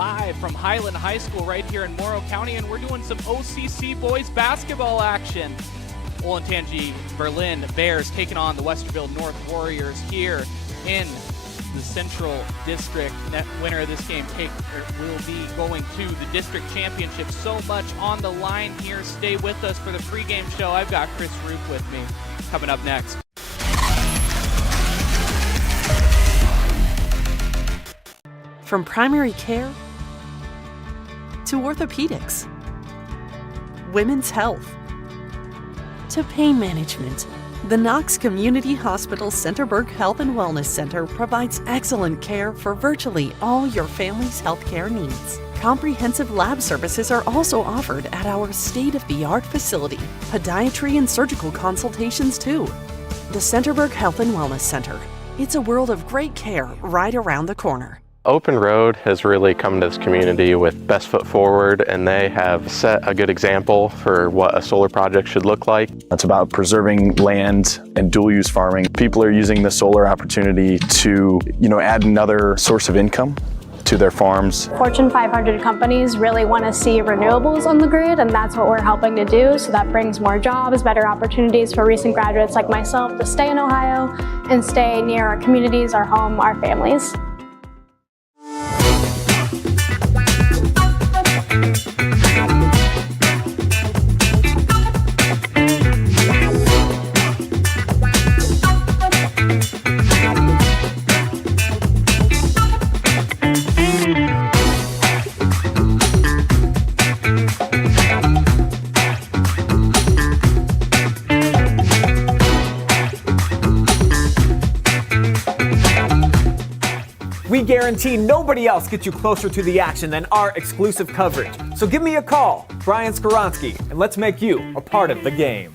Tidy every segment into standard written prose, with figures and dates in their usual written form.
live from Highland High School right here in Morrow County, and we're doing some OCC boys basketball action. Olentangy Berlin Bears taking on the Westerville North Warriors here in the Central District. Net winner of this game will be going to the district championship. So much on the line here. Stay with us for the pregame show. I've got Chris Rupe with me. Coming up next. From primary care to orthopedics, women's health, to pain management, the Knox Community Hospital Centerburg Health and Wellness Center provides excellent care for virtually all your family's healthcare needs. Comprehensive lab services are also offered at our state-of-the-art facility. Podiatry and surgical consultations too. The Centerburg Health and Wellness Center. It's a world of great care right around the corner. Open Road has really come to this community with best foot forward, and they have set a good example for what a solar project should look like. It's about preserving land and dual use farming. People are using the solar opportunity to, add another source of income to their farms. Fortune 500 companies really want to see renewables on the grid, and that's what we're helping to do. So that brings more jobs, better opportunities for recent graduates like myself to stay in Ohio and stay near our communities, our home, our families. We guarantee nobody else gets you closer to the action than our exclusive coverage. So give me a call, Brian Skoronsky, and let's make you a part of the game.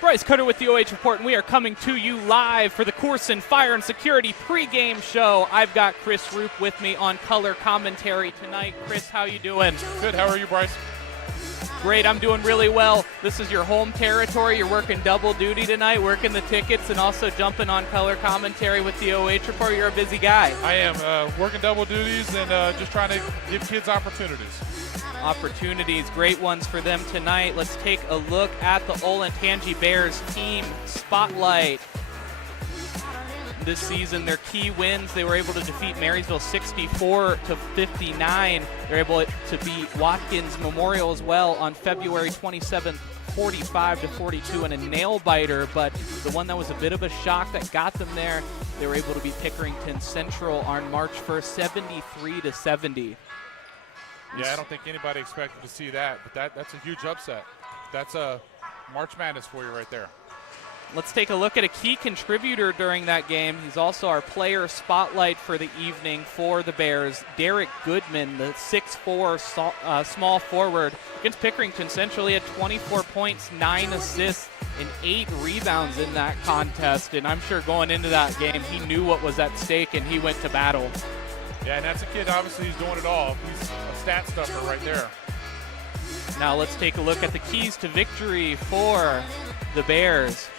Bryce Cutter with the OH Report, and we are coming to you live for the Koorsen Fire and Security pregame show. I've got Chris Rupe with me on color commentary tonight. Chris, how you doing? Good. How are you, Bryce? Great. I'm doing really well. This is your home territory. You're working double duty tonight, working the tickets and also jumping on color commentary with the OH Report. You're a busy guy. I am working double duties and just trying to give kids opportunities. Great ones for them tonight. Let's take a look at the Olentangy Bears team spotlight. This season, their key wins, they were able to defeat Marysville 64-59. They're able to beat Watkins Memorial as well on February 27th, 45-42 in a nail biter, but the one that was a bit of a shock that got them there, they were able to beat Pickerington Central on March 1st, 73-70. Yeah, I don't think anybody expected to see that, but that's a huge upset. That's a March Madness for you right there. Let's take a look at a key contributor during that game. He's also our player spotlight for the evening for the Bears. Derek Goodman, the 6'4" small forward. Against Pickerington Central, he had 24 points, 9 assists, and 8 rebounds in that contest. And I'm sure going into that game, he knew what was at stake, and he went to battle. Yeah, and that's a kid, obviously, who's doing it all. He's a stat stuffer right there. Now let's take a look at the keys to victory for the Bears.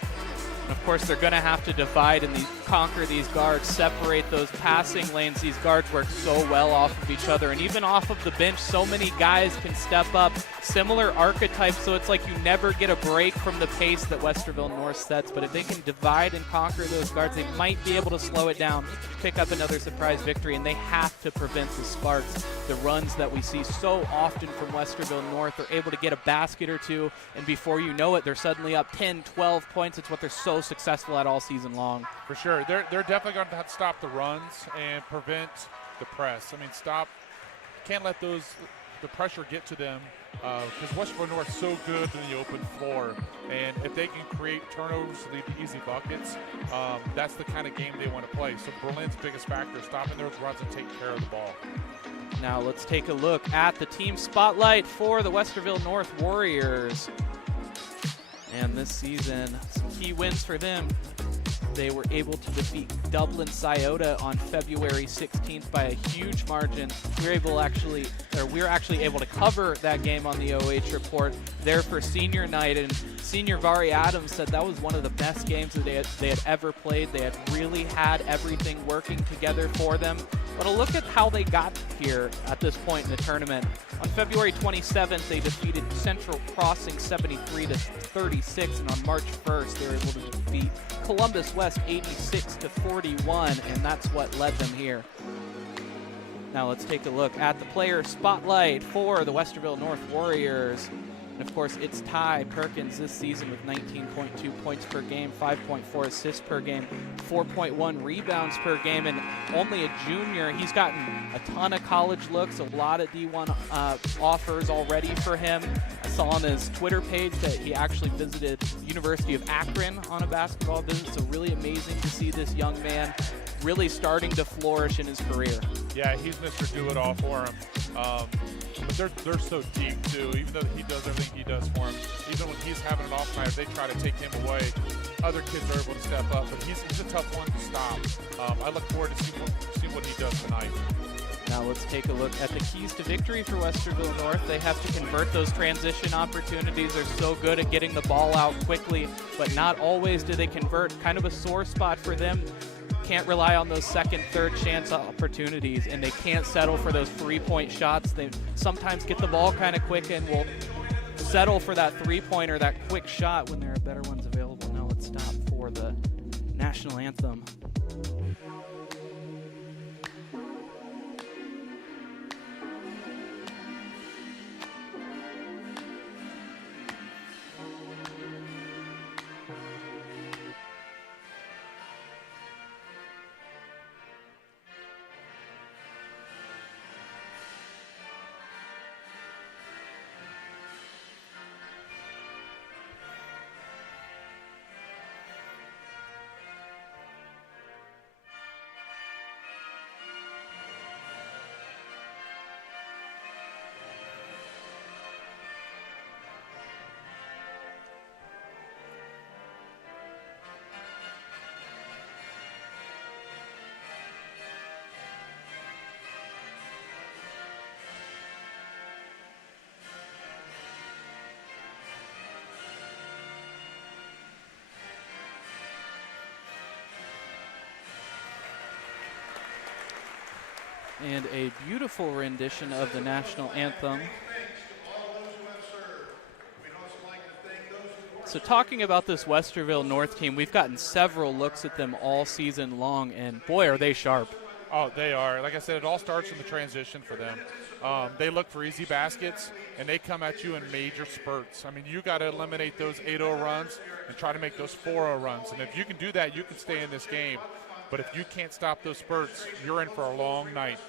And of course, they're going to have to divide and conquer these guards, separate those passing lanes. These guards work so well off of each other, and even off of the bench, so many guys can step up. Similar archetypes, so it's like you never get a break from the pace that Westerville North sets. But if they can divide and conquer those guards, they might be able to slow it down, pick up another surprise victory, and they have to prevent the sparks, the runs that we see so often from Westerville North. They're able to get a basket or two, and before you know it, they're suddenly up 10, 12 points. It's what they're so successful at all season long. For sure. They're definitely going to have to stop the runs and prevent the press. I mean, can't let the pressure get to them, because Westerville North is so good in the open floor, and if they can create turnovers to lead to easy buckets, that's the kind of game they want to play. So Berlin's biggest factor is stopping those runs and taking care of the ball. Now let's take a look at the team spotlight for the Westerville North Warriors. And this season, some key wins for them. They were able to defeat Dublin Scioto on February 16th by a huge margin. We were actually able to cover that game on the OH report there for senior night, and senior Vari Adams said that was one of the best games that they had ever played. They had really had everything working together for them. But a look at how they got here at this point in the tournament. On February 27th, they defeated Central Crossing 73-36, and on March 1st, they were able to defeat Columbus West 86-41, and that's what led them here. Now let's take a look at the player spotlight for the Westerville North Warriors. And of course, it's Ty Perkins this season with 19.2 points per game, 5.4 assists per game, 4.1 rebounds per game, and only a junior. He's gotten a ton of college looks, a lot of D1 offers already for him. I saw on his Twitter page that he actually visited University of Akron on a basketball visit, so really amazing to see this young man really starting to flourish in his career. Yeah, he's Mr. Do-It-All for him. But they're so deep, too. Even though he does everything he does for him, even when he's having an off night, they try to take him away. Other kids are able to step up, but he's a tough one to stop. I look forward to seeing what he does tonight. Now let's take a look at the keys to victory for Westerville North. They have to convert those transition opportunities. They're so good at getting the ball out quickly, but not always do they convert. Kind of a sore spot for them. Can't rely on those second, third chance opportunities, and they can't settle for those three-point shots. They sometimes get the ball kind of quick and will settle for that three-pointer, that quick shot when there are better ones available. Now let's stop for the national anthem. And a beautiful rendition of the national anthem. So talking about this Westerville North team, we've gotten several looks at them all season long, and boy, are they sharp. Oh, they are. Like I said, it all starts from the transition for them. They look for easy baskets, and they come at you in major spurts. I mean, you got to eliminate those 8-0 runs and try to make those 4-0 runs. And if you can do that, you can stay in this game. But if you can't stop those spurts, you're in for a long night.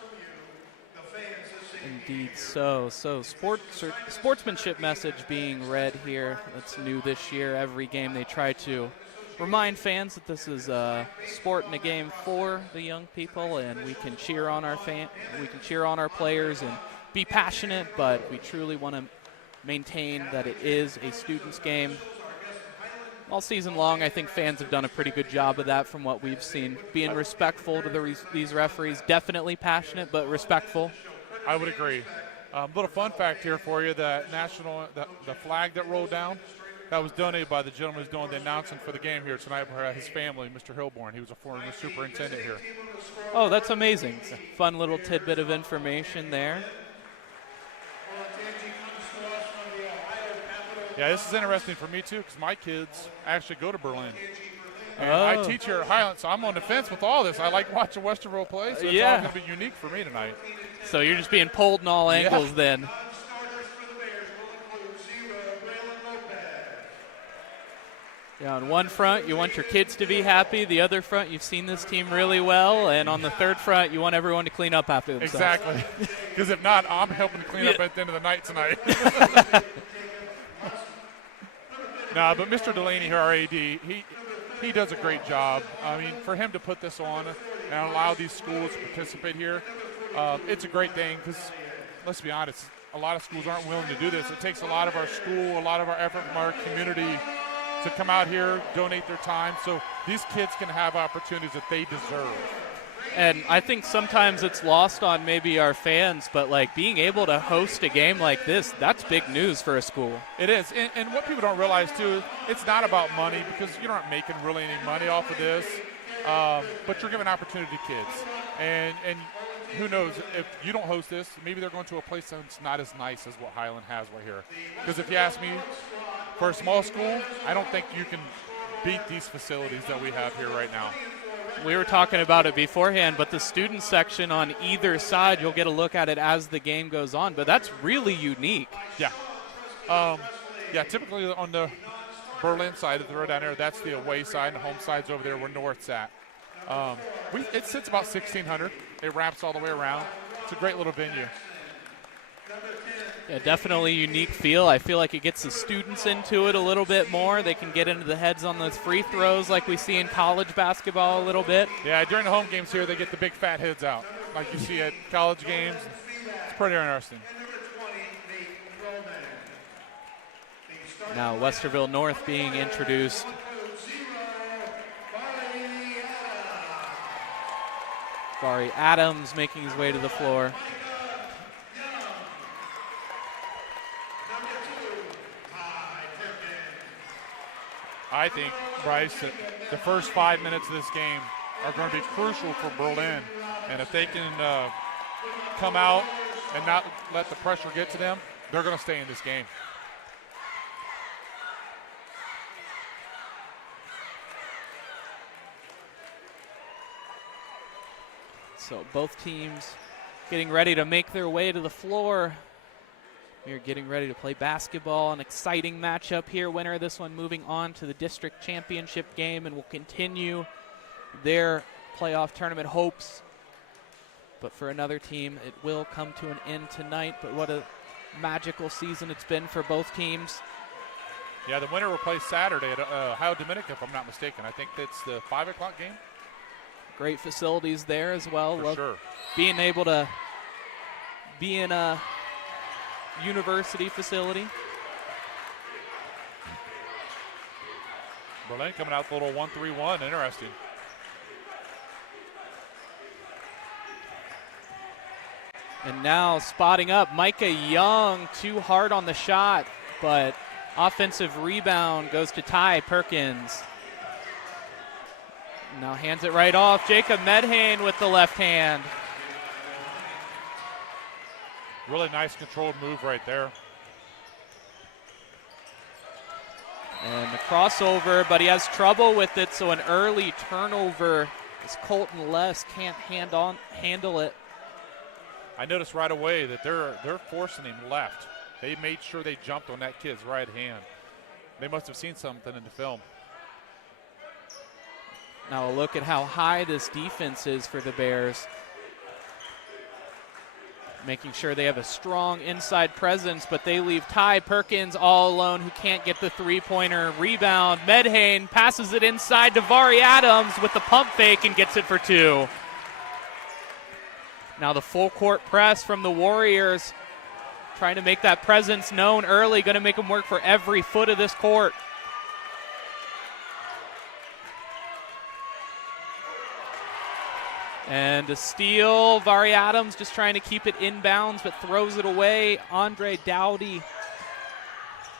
Indeed so. So sportsmanship message being read here. That's new this year. Every game they try to remind fans that this is a sport and a game for the young people, and we can cheer on our players and be passionate, but we truly want to maintain that it is a student's game. All season long, I think fans have done a pretty good job of that from what we've seen. Being respectful to these referees, definitely passionate, but respectful. I would agree. Little fun fact here for you: the flag that rolled down, that was donated by the gentleman who's doing the announcing for the game here tonight for his family, Mr. Hilborn. He was a former superintendent here. Oh, that's amazing. Fun little tidbit of information there. Yeah, this is interesting for me, too, because my kids actually go to Berlin. And I teach here at Highlands, so I'm on the fence with all this. I like watching Westerville play, so it's all going to be unique for me tonight. So you're just being pulled in all angles then. Yeah, on one front, you want your kids to be happy. The other front, you've seen this team really well. And on the third front, you want everyone to clean up after themselves. Exactly. Because if not, I'm helping to clean up at the end of the night tonight. No, but Mr. Delaney here, our AD, he does a great job. I mean, for him to put this on and allow these schools to participate here, it's a great thing because, let's be honest, a lot of schools aren't willing to do this. It takes a lot of our school, a lot of our effort from our community to come out here, donate their time, so these kids can have opportunities that they deserve. And I think sometimes it's lost on maybe our fans, but like being able to host a game like this, that's big news for a school. It is, and what people don't realize too, it's not about money because you're not making really any money off of this, but you're giving opportunity to kids. And who knows, if you don't host this, maybe they're going to a place that's not as nice as what Highland has right here. Because if you ask me, for a small school, I don't think you can beat these facilities that we have here right now. We were talking about it beforehand, but the student section on either side, you'll get a look at it as the game goes on, but that's really unique. Yeah. Typically on the Berlin side of the road down there, that's the away side, and the home side's over there where North's at. It sits about 1,600. It wraps all the way around. It's a great little venue. Yeah, definitely unique feel. I feel like it gets the students into it a little bit more. They can get into the heads on those free throws like we see in college basketball a little bit. Yeah, during the home games here, they get the big fat heads out like you see at college games. It's pretty interesting. Now Westerville North being introduced. Vari Adams making his way to the floor. I think, Bryce, that the first 5 minutes of this game are going to be crucial for Berlin. And if they can come out and not let the pressure get to them, they're going to stay in this game. So both teams getting ready to make their way to the floor. We're getting ready to play basketball. An exciting matchup here. Winner of this one moving on to the district championship game and will continue their playoff tournament hopes. But for another team, it will come to an end tonight. But what a magical season it's been for both teams. Yeah, the winner will play Saturday at Ohio Dominica, if I'm not mistaken. I think that's the 5 o'clock game. Great facilities there as well. For sure. Being able to be in a university facility. Berlin coming out with a little 1-3-1. Interesting. And now spotting up Micah Young, too hard on the shot, but offensive rebound goes to Ty Perkins. Now hands it right off. Jacob Medhane with the left hand. Really nice controlled move right there. And the crossover, but he has trouble with it, so an early turnover as Colton Less can't handle it. I noticed right away that they're forcing him left. They made sure they jumped on that kid's right hand. They must have seen something in the film. Now a look at how high this defense is for the Bears. Making sure they have a strong inside presence, but they leave Ty Perkins all alone, who can't get the three-pointer. Rebound, Medhane passes it inside to Vari Adams with the pump fake and gets it for two. Now the full court press from the Warriors, trying to make that presence known early, going to make them work for every foot of this court. And a steal, Vari Adams just trying to keep it inbounds, but throws it away. Andre Dowdy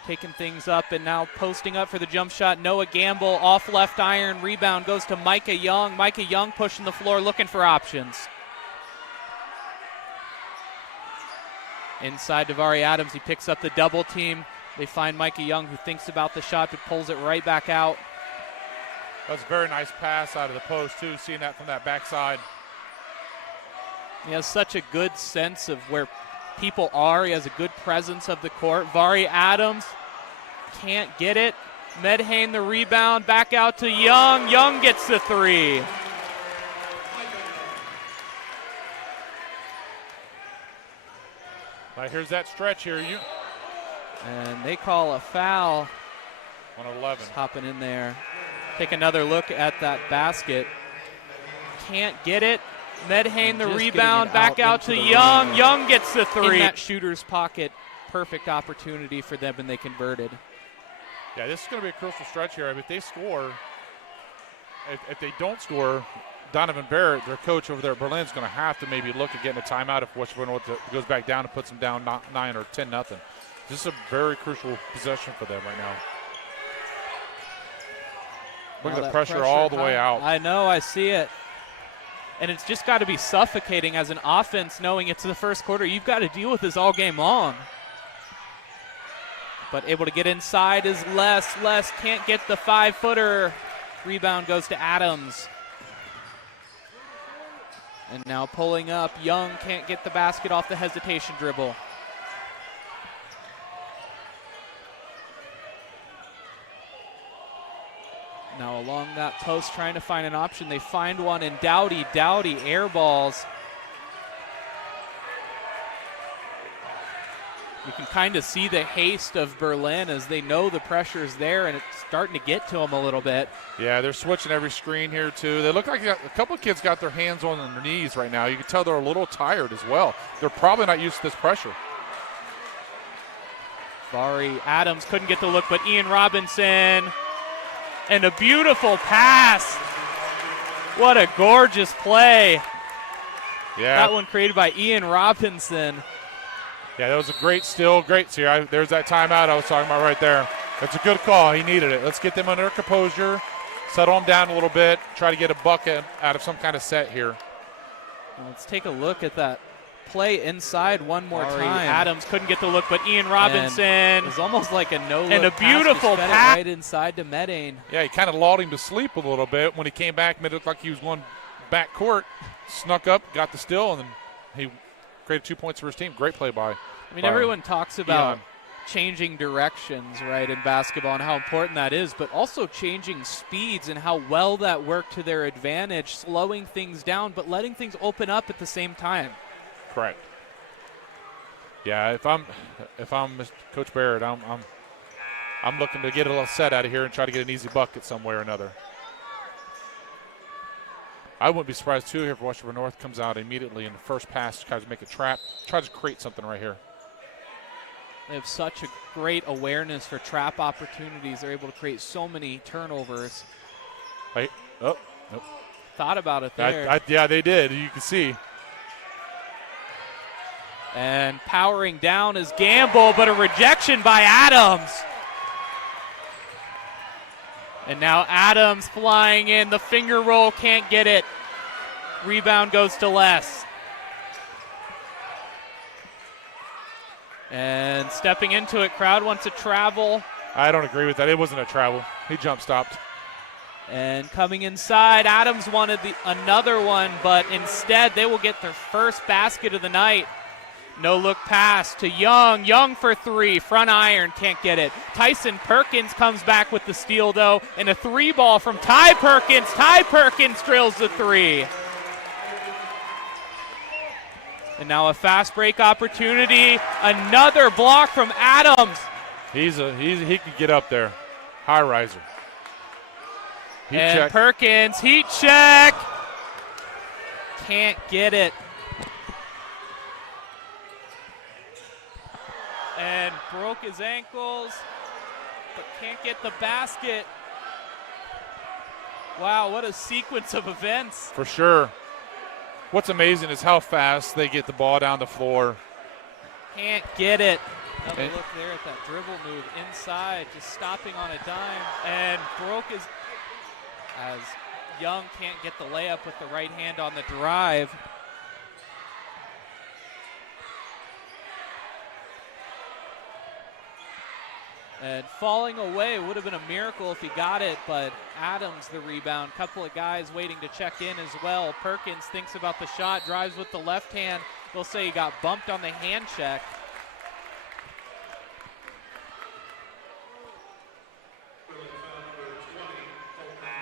taking things up and now posting up for the jump shot. Noah Gamble off left iron. Rebound goes to Micah Young. Micah Young pushing the floor, looking for options. Inside Davari Adams, he picks up the double team. They find Micah Young, who thinks about the shot but pulls it right back out. That was a very nice pass out of the post, too, seeing that from that backside. He has such a good sense of where people are. He has a good presence of the court. Vari Adams can't get it. Medhane the rebound, back out to Young. Young gets the three. All right, here's that stretch here. And they call a foul. 111. Just hopping in there. Take another look at that basket. Can't get it. Medhane the rebound, back out to Young. Young gets the three. In that shooter's pocket, perfect opportunity for them, and they converted. Yeah, this is going to be a crucial stretch here. If they score, if they don't score, Donovan Barrett, their coach over there at Berlin, is going to have to maybe look at getting a timeout if Westerville North goes back down and puts them down 9 or 10-0. This is a very crucial possession for them right now. Look at the pressure all the way out. I know, I see it. And it's just got to be suffocating as an offense, knowing it's the first quarter. You've got to deal with this all game long. But able to get inside is Les. Les can't get the 5-footer. Rebound goes to Adams. And now pulling up, Young can't get the basket off the hesitation dribble. Now along that post, trying to find an option. They find one in Dowdy. Dowdy air balls. You can kind of see the haste of Berlin as they know the pressure is there, and it's starting to get to them a little bit. Yeah, they're switching every screen here, too. They look like a couple of kids got their hands on their knees right now. You can tell they're a little tired as well. They're probably not used to this pressure. Vari Adams couldn't get the look, but Ian Robinson. And a beautiful pass. What a gorgeous play. Yeah. That one created by Ian Robinson. Yeah, that was a great steal. Great. See, there's that timeout I was talking about right there. That's a good call. He needed it. Let's get them under composure, settle them down a little bit, try to get a bucket out of some kind of set here. Well, let's take a look at that play inside one more time. Adams couldn't get the look, but Ian Robinson. It was almost like a no-look and a beautiful pass right inside to Medhane. Yeah, he kind of lulled him to sleep a little bit. When he came back, made it look like he was going back court, snuck up, got the steal, and then he created 2 points for his team. Great play by I mean, everyone talks about changing directions, right, in basketball and how important that is, but also changing speeds and how well that worked to their advantage, slowing things down but letting things open up at the same time. Correct. Yeah, if I'm Coach Barrett, I'm looking to get a little set out of here and try to get an easy bucket somewhere or another. I wouldn't be surprised too if Westerville North comes out immediately in the first pass, tries to make a trap, tries to create something right here. They have such a great awareness for trap opportunities. They're able to create so many turnovers. Wait, oh, nope. Thought about it there. Yeah, they did. You can see. And powering down is Gamble, but a rejection by Adams. And now Adams flying in. The finger roll, can't get it. Rebound goes to Les. And stepping into it, crowd wants a travel. I don't agree with that. It wasn't a travel. He jump stopped. And coming inside, Adams wanted another one, but instead they will get their first basket of the night. No look pass to Young. Young for three. Front iron, can't get it. Tyson Perkins comes back with the steal, though, and a three ball from Ty Perkins. Ty Perkins drills the three. And now a fast break opportunity. Another block from Adams. He can get up there. High riser. And check. Perkins, heat check. Can't get it. And broke his ankles, but can't get the basket. Wow, what a sequence of events. For sure. What's amazing is how fast they get the ball down the floor. Can't get it. Another look there at that dribble move inside, just stopping on a dime, and broke as Young can't get the layup with the right hand on the drive. And falling away would have been a miracle if he got it, but Adams the rebound. Couple of guys waiting to check in as well. Perkins thinks about the shot, drives with the left hand. They'll say he got bumped on the hand check.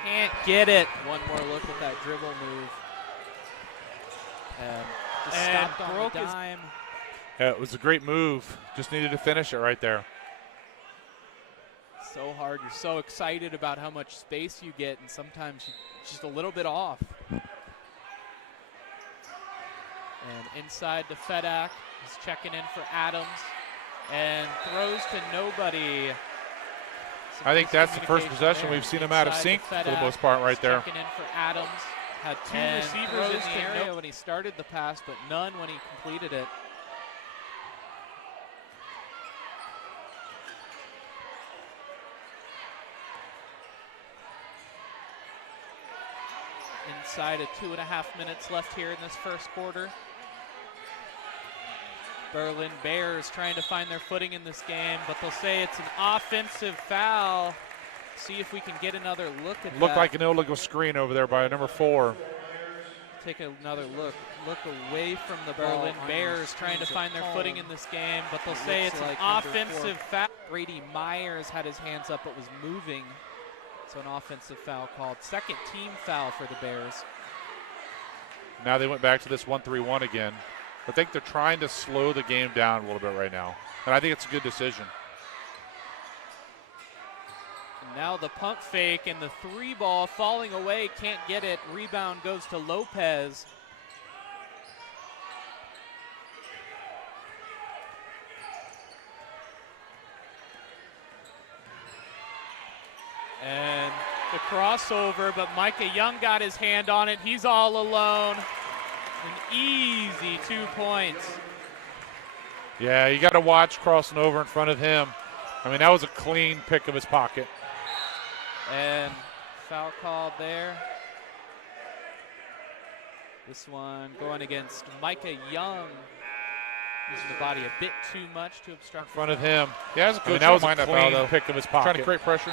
Can't get it. One more look at that dribble move. Just stopped on the dime. Yeah, it was a great move. Just needed to finish it right there. So hard. You're so excited about how much space you get, and sometimes you're just a little bit off. And inside to Fedak. He's checking in for Adams and throws to nobody. I think that's the first possession we've seen him out of sync for the most part right there. Checking in for Adams. Had two receivers in the area when he started the pass, but none when he completed it. Inside of 2.5 minutes left here in this first quarter. Berlin Bears trying to find their footing in this game, but they'll say it's an offensive foul. See if we can get another look at that. Looked like an illegal screen over there by number 4. Take another look. Look away from the Berlin Bears trying to find their footing in this game, but they'll say it's an offensive foul. Brady Myers had his hands up but was moving. So an offensive foul called. Second team foul for the Bears. Now they went back to this 1-3-1 again. I think they're trying to slow the game down a little bit right now. And I think it's a good decision. And now the pump fake and the 3-ball falling away. Can't get it. Rebound goes to Lopez. And the crossover, but Micah Young got his hand on it. He's all alone. An easy 2 points. Yeah, you got to watch crossing over in front of him. I mean, that was a clean pick of his pocket. And foul called there. This one going against Micah Young. Using the body a bit too much to obstruct. In front of him. Yeah, that was a clean pick of his pocket. Trying to create pressure.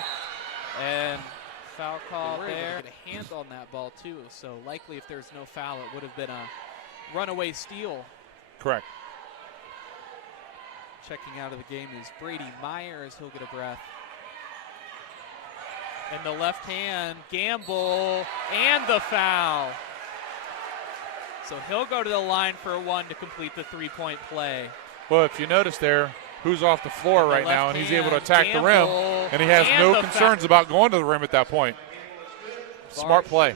And foul call there. Get a hand on that ball too, so likely if there's no foul, it would have been a runaway steal. Correct. Checking out of the game is Brady Myers. He'll get a breath. And the left hand, Gamble, and the foul. So he'll go to the line for a 1 to complete the 3-point play. Well, if you notice there, who's off the floor right now, and he's able to attack the rim, and he has no concerns about going to the rim at that point. Smart play.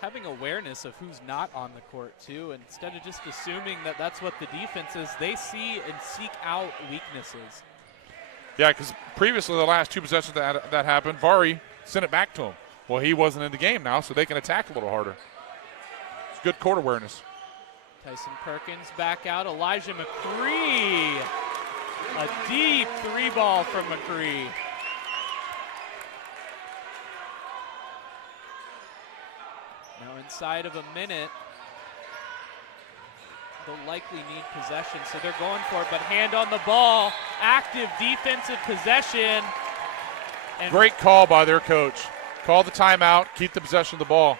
Having awareness of who's not on the court, too, and instead of just assuming that that's what the defense is, they see and seek out weaknesses. Yeah, because previously the last 2 possessions that happened, Vari sent it back to him. Well, he wasn't in the game now, so they can attack a little harder. It's good court awareness. Tyson Perkins back out. Elijah McCree. A deep 3-ball from McCree. Now inside of a minute, they'll likely need possession, so they're going for it, but hand on the ball. Active defensive possession. And great call by their coach. Call the timeout, keep the possession of the ball.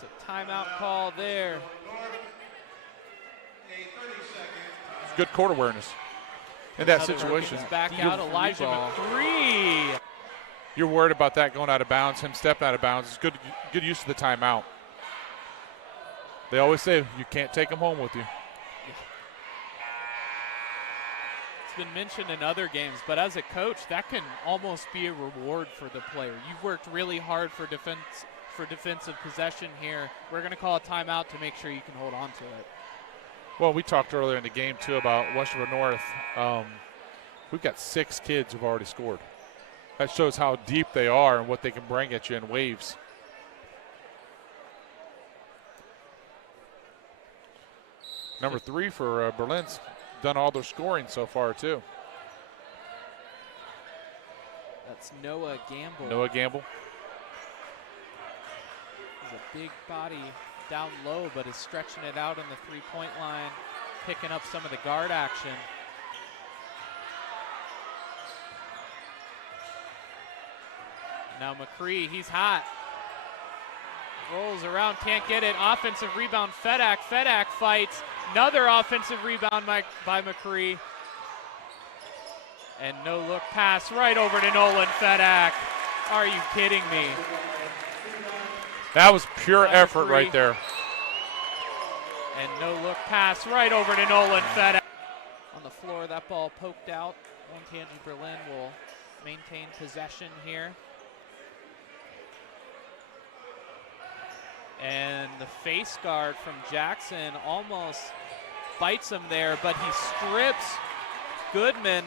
So timeout call there. It's good court awareness in that situation. Back out, Elijah McCree. You're worried about that going out of bounds, him stepping out of bounds. It's good use of the timeout. They always say you can't take them home with you. It's been mentioned in other games, but as a coach, that can almost be a reward for the player. You've worked really hard for defensive possession here. We're going to call a timeout to make sure you can hold on to it. Well, we talked earlier in the game, too, about Westerville North. We've got 6 kids who've already scored. That shows how deep they are and what they can bring at you in waves. Number 3 for Berlin's done all their scoring so far, too. That's Noah Gamble. Noah Gamble. He's a big body down low, but is stretching it out on the three-point line, picking up some of the guard action. Now McCree, he's hot. Rolls around, can't get it. Offensive rebound, Fedak. Fedak fights. Another offensive rebound by McCree. And no look pass right over to Nolan Fedak. Are you kidding me? That was pure effort right there. And no look pass right over to Nolan Fedak. On the floor, that ball poked out. Olentangy Berlin will maintain possession here. And the face guard from Jackson almost bites him there, but he strips Goodman.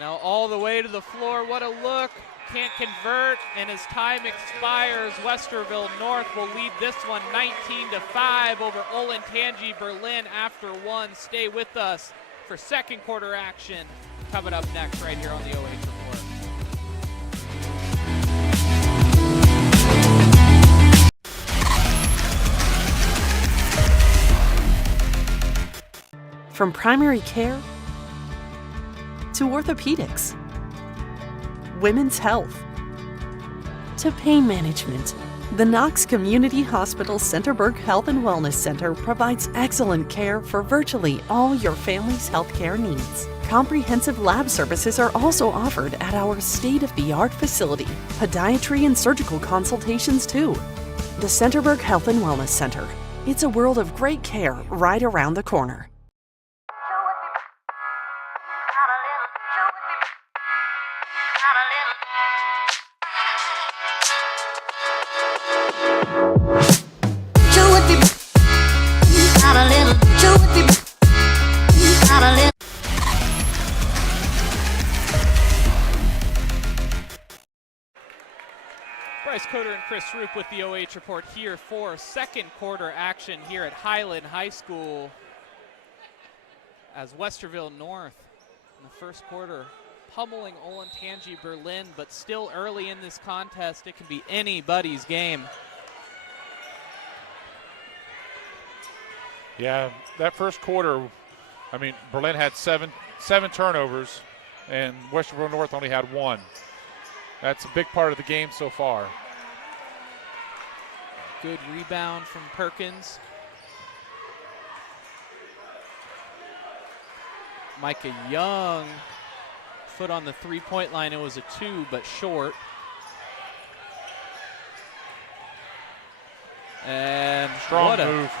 Now all the way to the floor. What a look. Can't convert, and as time expires, Westerville North will lead this one 19-5 over Olentangy Berlin after one. Stay with us for second quarter action coming up next right here on the OH Report. From primary care to orthopedics, women's health to pain management, the Knox Community Hospital Centerburg Health and Wellness Center provides excellent care for virtually all your family's healthcare needs. Comprehensive lab services are also offered at our state-of-the-art facility. Podiatry and surgical consultations too. The Centerburg Health and Wellness Center. It's a world of great care right around the corner. Bryce and Chris Rupe with the OH Report here for second quarter action here at Highland High School as Westerville North in the first quarter pummeling Olentangy Berlin, but still early in this contest. It can be anybody's game. Yeah, that first quarter, I mean, Berlin had seven turnovers, and Westerville North only had 1. That's a big part of the game so far. Good rebound from Perkins. Micah Young, foot on the three-point line. It was a 2, but short. And strong move.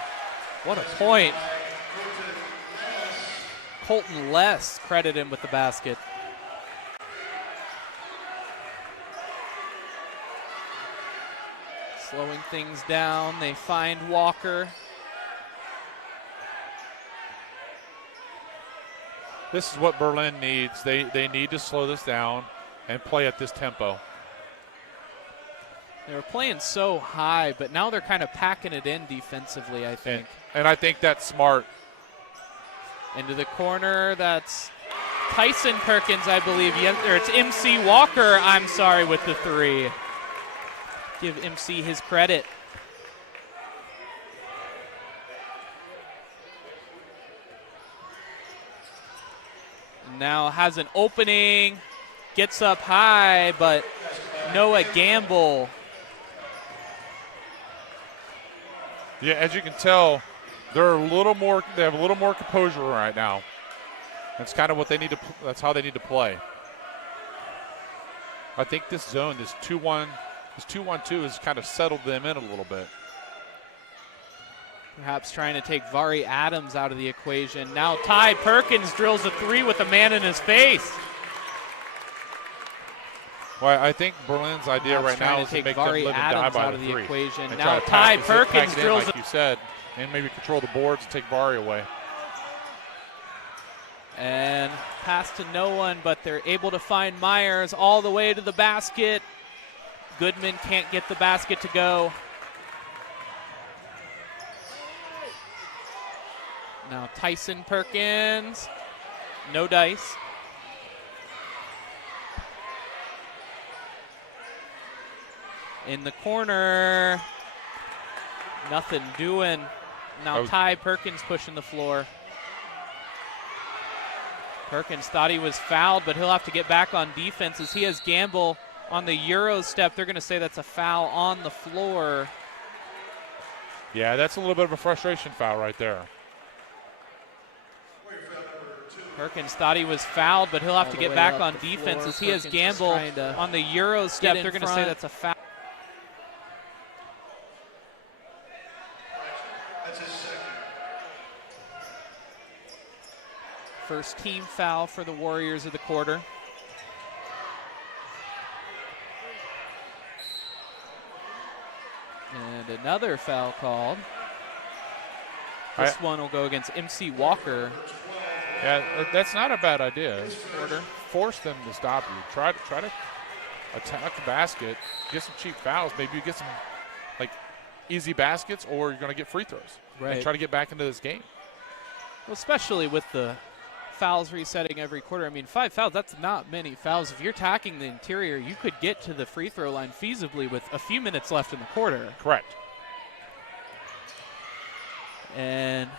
What a point. Colton Less credit him with the basket. Slowing things down, they find Walker. This is what Berlin needs. They need to slow this down and play at this tempo. They were playing so high, but now they're kind of packing it in defensively, I think. And I think that's smart. Into the corner, that's Tyson Perkins, I believe. Or it's MC Walker, I'm sorry, with the 3. Give MC his credit. Now has an opening, gets up high, but Noah Gamble. Yeah, as you can tell, they have a little more composure right now. That's kind of what they need to. That's how they need to play. I think this zone, this 2-1. This 2-1-2 has kind of settled them in a little bit. Perhaps trying to take Vari Adams out of the equation. Now Ty Perkins drills a 3 with a man in his face. Well, I think Berlin's idea right now is to make them live and die by the 3. Equation. Now Ty Perkins drills, like you said, and maybe control the boards and take Vari away. And pass to no one, but they're able to find Myers all the way to the basket. Goodman can't get the basket to go. Tyson Perkins. No dice. In the corner. Nothing doing. Now Ty Perkins pushing the floor. Perkins thought he was fouled, but he'll have to get back on defense as he has Gamble on the Euro step. They're going to say that's a foul on the floor. Yeah, that's a little bit of a frustration foul right there. Perkins thought he was fouled, but he'll have to get back on defense as he has Gamble on the Euro step. They're going to say that's a foul. First team foul for the Warriors of the quarter. And another foul called. This one will go against MC Walker. Yeah, that's not a bad idea. Force them to stop you. Try to attack the basket, get some cheap fouls. Maybe you get some like easy baskets, or you're going to get free throws. Right. And try to get back into this game. Well, especially with the fouls resetting every quarter. I mean, 5 fouls, that's not many fouls. If you're attacking the interior, you could get to the free throw line feasibly with a few minutes left in the quarter. Correct. And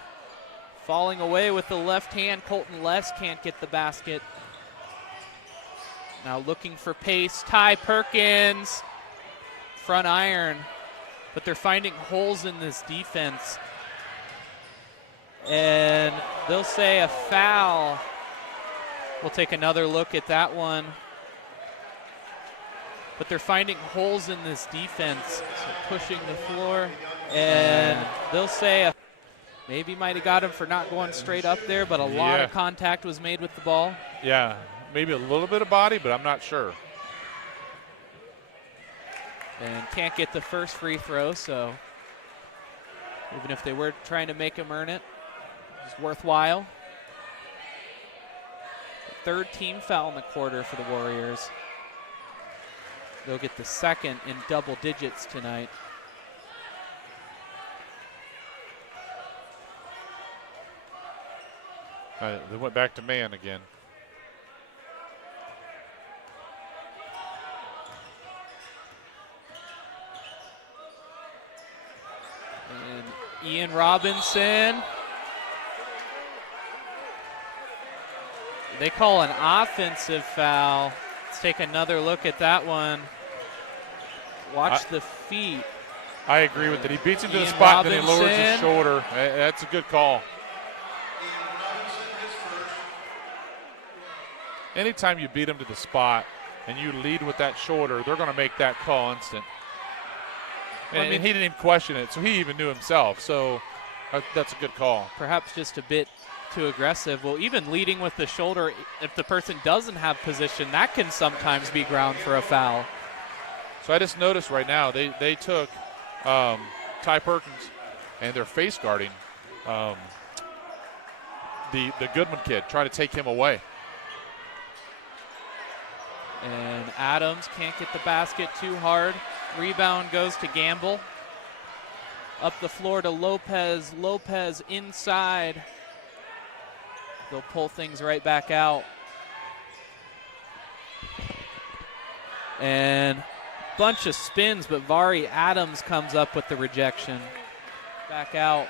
falling away with the left hand, Colton Less can't get the basket. Now looking for pace, Ty Perkins, front iron, but they're finding holes in this defense. And they'll say a foul. We'll take another look at that one. But they're finding holes in this defense, so pushing the floor. And they'll say maybe might have got him for not going straight up there, but a lot of contact was made with the ball. Yeah, maybe a little bit of body, but I'm not sure. And can't get the first free throw, so even if they were trying to make him earn it, it's worthwhile. Third team foul in the quarter for the Warriors. They'll get the second in double digits tonight. They went back to man again. And Ian Robinson. They call an offensive foul. Let's take another look at that one. Watch the feet. I agree with it. He beats him to the spot, and then he lowers his shoulder. That's a good call. Anytime you beat him to the spot and you lead with that shoulder, they're going to make that call instant. And, I mean, he didn't even question it, so he even knew himself. So that's a good call. Perhaps just a bit too aggressive. Well, even leading with the shoulder, if the person doesn't have position, that can sometimes be ground for a foul. So I just noticed right now they took Ty Perkins and they're face guarding the Goodman kid, trying to take him away. And Adams can't get the basket too hard. Rebound goes to Gamble. Up the floor to Lopez. Lopez inside. They'll pull things right back out. And bunch of spins, but Vari Adams comes up with the rejection. Back out.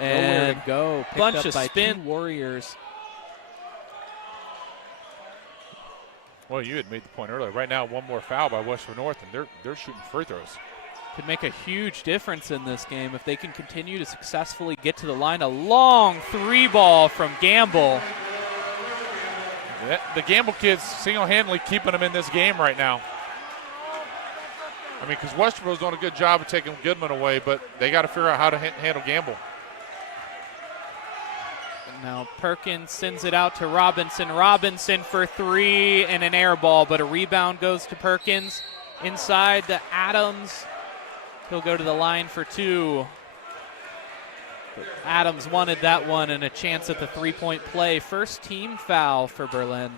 And nowhere to go. Bunch of spin Warriors. Well, you had made the point earlier. Right now, one more foul by Westerville North, and they're shooting free throws. Could make a huge difference in this game if they can continue to successfully get to the line. A long 3-ball from Gamble. The Gamble kids single-handedly keeping them in this game right now. I mean, because Westerville's doing a good job of taking Goodman away, but they got to figure out how to handle Gamble. Now Perkins sends it out to Robinson. Robinson for 3 and an air ball, but a rebound goes to Perkins. Inside to Adams. He'll go to the line for 2. But Adams wanted that one and a chance at the 3-point play. First team foul for Berlin.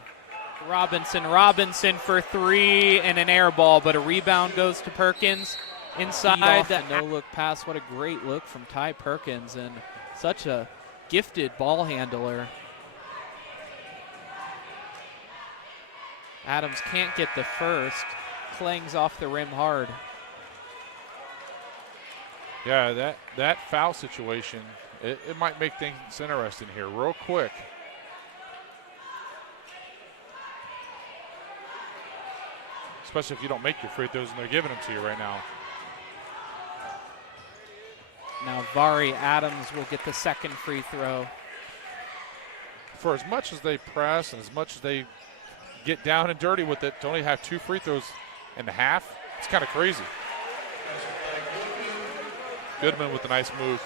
Robinson for 3 and an air ball, but a rebound goes to Perkins. inside that no-look pass. What a great look from Ty Perkins, and such a gifted ball handler. Adams can't get the first. Clangs off the rim hard. Yeah, that foul situation, it might make things interesting here real quick. Especially if you don't make your free throws and they're giving them to you right now. Now Vari Adams will get the second free throw. For as much as they press and as much as they get down and dirty with it, to only have 2 free throws in the half, it's kind of crazy. Goodman with a nice move.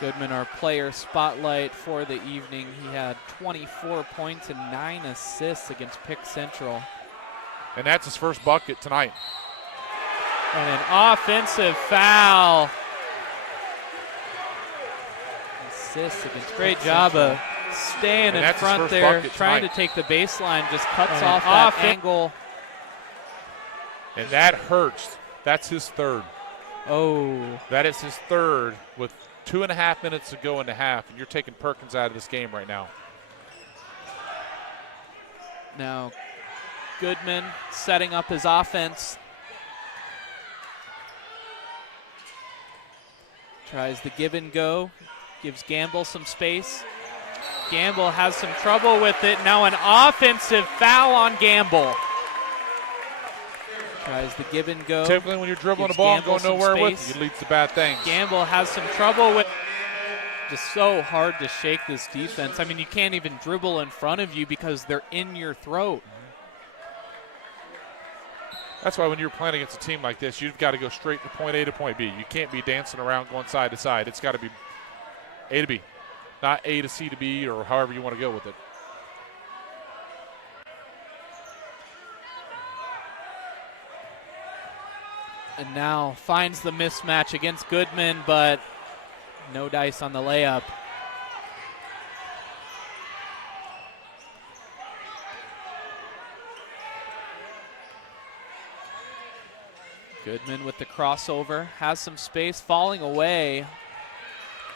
Goodman, our player spotlight for the evening. He had 24 points and 9 assists against Pick Central. And that's his first bucket tonight. And an offensive foul. Assists against Great job of staying in front there, trying to take the baseline, just cuts off that angle. And that hurts. That's his third. Oh. That is his third with 2.5 minutes to go in the half, and you're taking Perkins out of this game right now. Now, Goodman setting up his offense. Tries the give and go, gives Gamble some space. Gamble has some trouble with it. Now an offensive foul on Gamble. Tries the give and go. Typically when you're dribbling the ball and going nowhere with it, it leads to bad things. Gamble has some trouble with just so hard to shake this defense. I mean, you can't even dribble in front of you because they're in your throat. That's why when you're playing against a team like this, you've got to go straight to point A to point B. You can't be dancing around going side to side. It's got to be A to B, not A to C to B or however you want to go with it. And now finds the mismatch against Goodman, but no dice on the layup. Goodman with the crossover, has some space, falling away.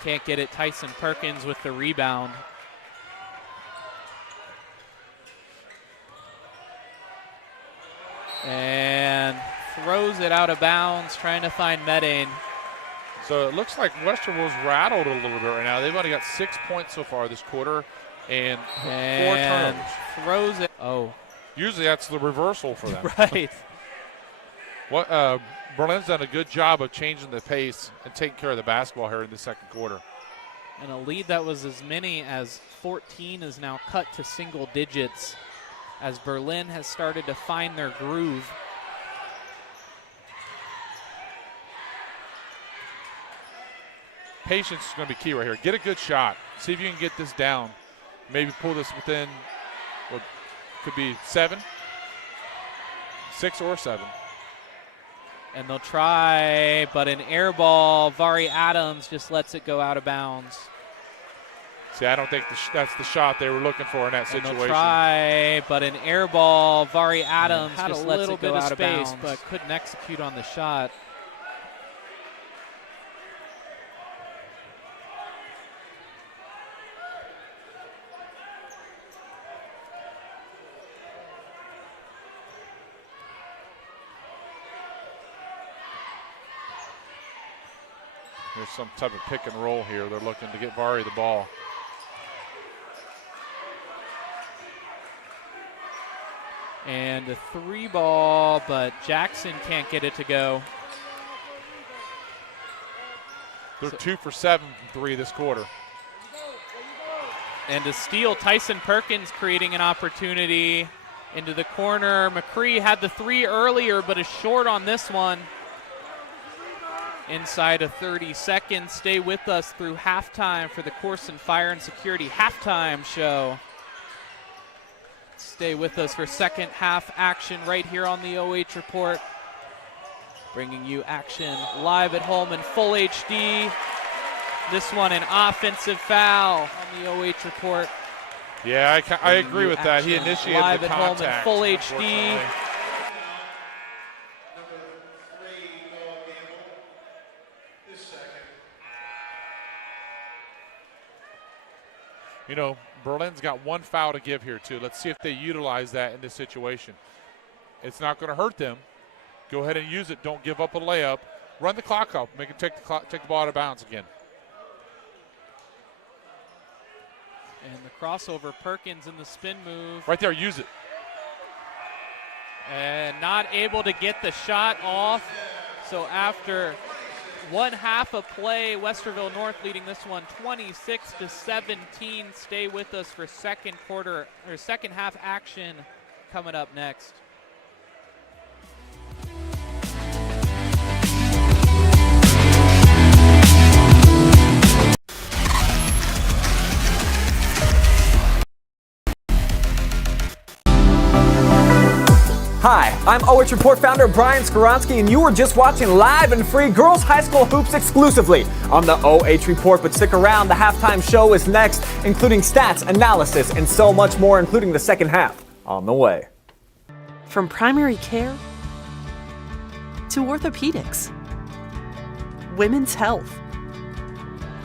Can't get it. Tyson Perkins with the rebound. And throws it out of bounds, trying to find Medane. So it looks like Westerville's rattled a little bit right now. They've only got 6 points so far this quarter and 4 turnovers. Throws it. Oh. Usually that's the reversal for them. Right. Berlin's done a good job of changing the pace and taking care of the basketball here in the second quarter. And a lead that was as many as 14 is now cut to single digits as Berlin has started to find their groove. Patience is going to be key right here. Get a good shot. See if you can get this down. Maybe pull this within what could be 7, 6 or 7. And they'll try, but an air ball. Vari Adams just lets it go out of bounds. See, I don't think that's the shot they were looking for in that situation. And they'll try, but an air ball. Vari Adams just lets it go out of bounds, but couldn't execute on the shot. There's some type of pick and roll here. They're looking to get Vari the ball. And a 3 ball, but Jackson can't get it to go. They're 2 for 7 from 3 this quarter. And to steal, Tyson Perkins creating an opportunity into the corner. McCree had the 3 earlier, but is short on this one. Inside of 30 seconds. Stay with us through halftime for the Koorsen Fire and Security halftime show. Stay with us for second half action right here on the OH Report. Bringing you action live at home in full HD. This one an offensive foul on the OH Report. Yeah, I agree with that. He initiated live the at contact. Home in full HD. You know, Berlin's got one foul to give here, too. Let's see if they utilize that in this situation. It's not going to hurt them. Go ahead and use it. Don't give up a layup. Run the clock up. Make it take the ball out of bounds again. And the crossover, Perkins in the spin move. Right there, use it. And not able to get the shot off. So after one half of play, Westerville North leading this one 26-17. Stay with us for second half action coming up next. Hi, I'm OH.REPORT founder Brian Skoronsky, and you were just watching live and free girls high school hoops exclusively on the OH.REPORT. But stick around, the halftime show is next, including stats, analysis, and so much more, including the second half on the way. From primary care to orthopedics, women's health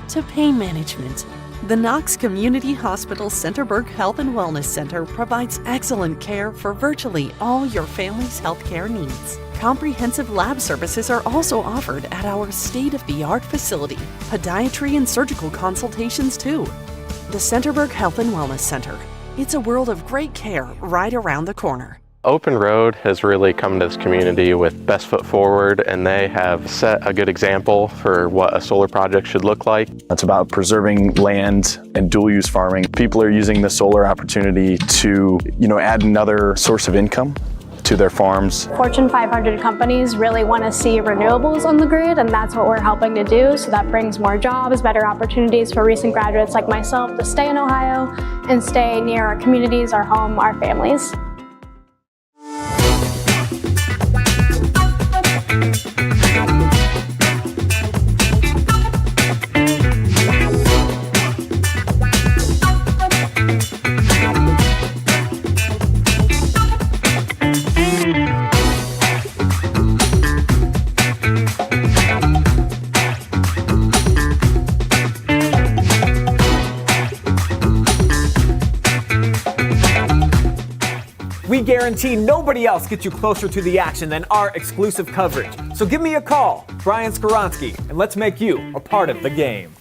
to pain management, the Knox Community Hospital Centerburg Health and Wellness Center provides excellent care for virtually all your family's healthcare needs. Comprehensive lab services are also offered at our state-of-the-art facility. Podiatry and surgical consultations too. The Centerburg Health and Wellness Center. It's a world of great care right around the corner. Open Road has really come to this community with best foot forward, and they have set a good example for what a solar project should look like. It's about preserving land and dual use farming. People are using the solar opportunity to, add another source of income to their farms. Fortune 500 companies really want to see renewables on the grid, and that's what we're helping to do. So that brings more jobs, better opportunities for recent graduates like myself to stay in Ohio and stay near our communities, our home, our families. We guarantee nobody else gets you closer to the action than our exclusive coverage. So give me a call, Brian Skoronsky, and let's make you a part of the game.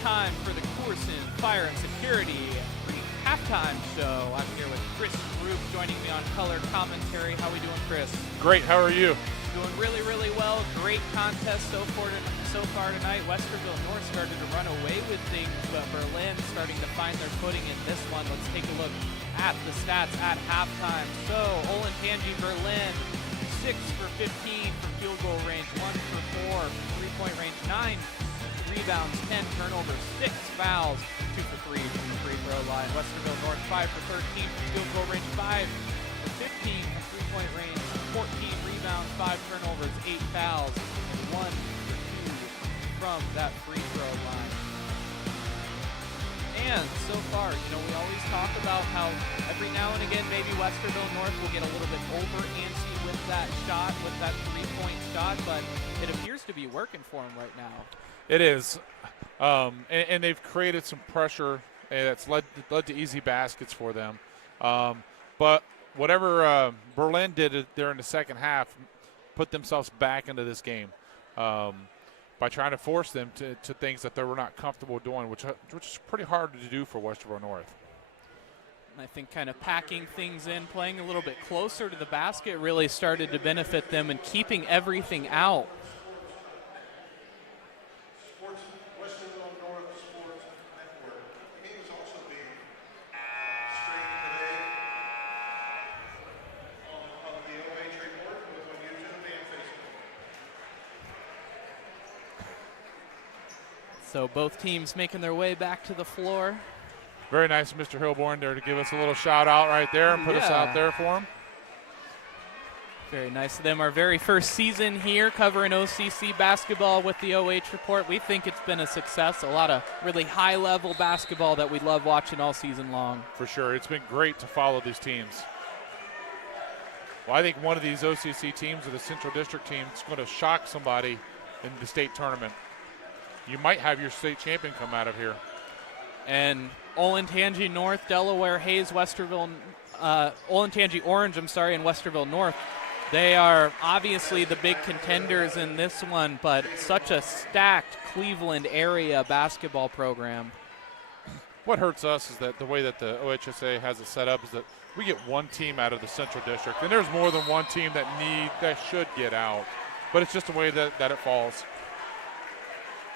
time for the Koorsen Fire and Security halftime show. I'm here with Chris Rupe joining me on color commentary. How we doing, Chris? Great. How are you? Doing really, really well. Great contest so far tonight. Westerville North started to run away with things, but Berlin starting to find their footing in this one. Let's take a look at the stats at halftime. So Olentangy Berlin, 6 for 15 from field goal range, 1 for 4 from three-point range, 9 rebounds, 10 turnovers, 6 fouls, 2 for 3 from the free throw line. Westerville North 5 for 13 from field goal range, 5 for 15 from three-point range, 14 rebounds, 5 turnovers, 8 fouls, and 1 for 2 from that free throw line. And so far, you know, we always talk about how every now and again maybe Westerville North will get a little bit over antsy with that shot, with that three-point shot, but it appears to be working for them right now. It is, and they've created some pressure, and it's led to easy baskets for them. But whatever Berlin did there in the second half, put themselves back into this game by trying to force them to things that they were not comfortable doing, which is pretty hard to do for Westerville North. I think kind of packing things in, playing a little bit closer to the basket really started to benefit them and keeping everything out. So both teams making their way back to the floor. Very nice of Mr. Hilborn there to give us a little shout out right there and put us out there for him. Very nice of them. Our very first season here covering OCC basketball with the OH Report. We think it's been a success. A lot of really high-level basketball that we love watching all season long. For sure. It's been great to follow these teams. Well, I think one of these OCC teams or the Central District team is going to shock somebody in the state tournament. You might have your state champion come out of here. And Olentangy North, Delaware, Hayes, Westerville, Olentangy Orange, and Westerville North. They are obviously the big contenders in this one, but such a stacked Cleveland area basketball program. What hurts us is that the way that the OHSA has it set up is that we get one team out of the Central District, and there's more than one team that should get out, but it's just the way that it falls.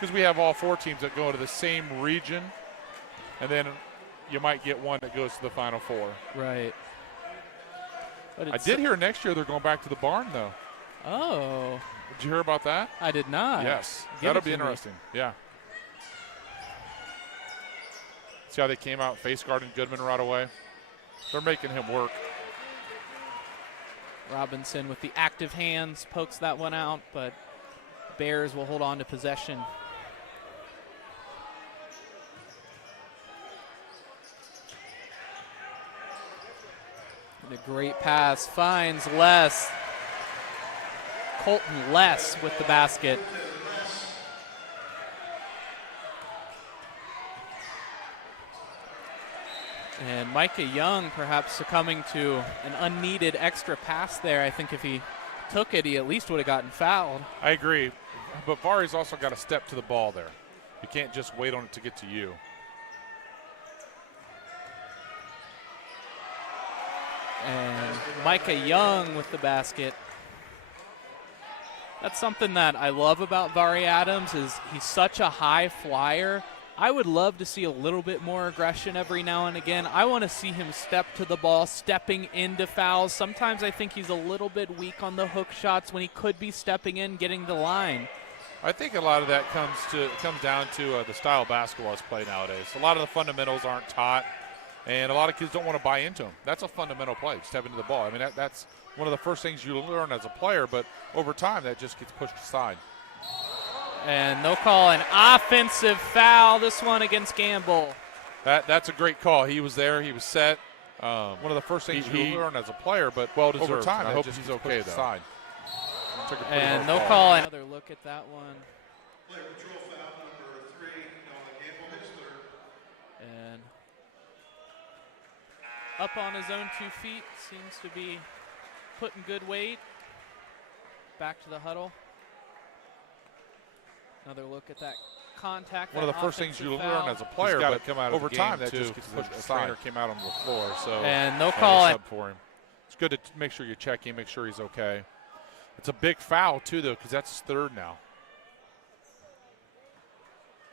Because we have all 4 teams that go to the same region, and then you might get one that goes to the Final Four. Right. But I did hear next year they're going back to the barn, though. Oh. Did you hear about that? I did not. Yes. That'll be interesting. Yeah. See how they came out face guarding Goodman right away? They're making him work. Robinson with the active hands pokes that one out, but Bears will hold on to possession. And a great pass finds Les. Colton Les with the basket. And Micah Young perhaps succumbing to an unneeded extra pass there. I think if he took it, he at least would have gotten fouled. I agree. But Vari's also got to step to the ball there. You can't just wait on it to get to you. And Micah Young with the basket. That's something that I love about Vari Adams is he's such a high flyer. I would love to see a little bit more aggression every now and again. I want to see him step to the ball, stepping into fouls. Sometimes I think he's a little bit weak on the hook shots when he could be stepping in, getting the line. I think a lot of that comes down to the style of basketball that's played nowadays. A lot of the fundamentals aren't taught, and a lot of kids don't want to buy into them. That's a fundamental play, step into the ball. I mean, that's one of the first things you learn as a player, but over time that just gets pushed aside. And they'll call an offensive foul, this one against Gamble. That's a great call. He was there. He was set. One of the first things you learn as a player, but over time, I hope he's okay, though. Aside. And they'll call another look at that one. And up on his own 2 feet, seems to be putting good weight. Back to the huddle. Another look at that contact. One of that the first things you offensive foul. learn as a player, gotta but come out of over the time game, that too, just gets pushed the aside. trainer came out on the floor, so And they'll had a call it. sub for him. It's good to make sure you check him, make sure he's okay. It's a big foul, too, though, because that's his third now.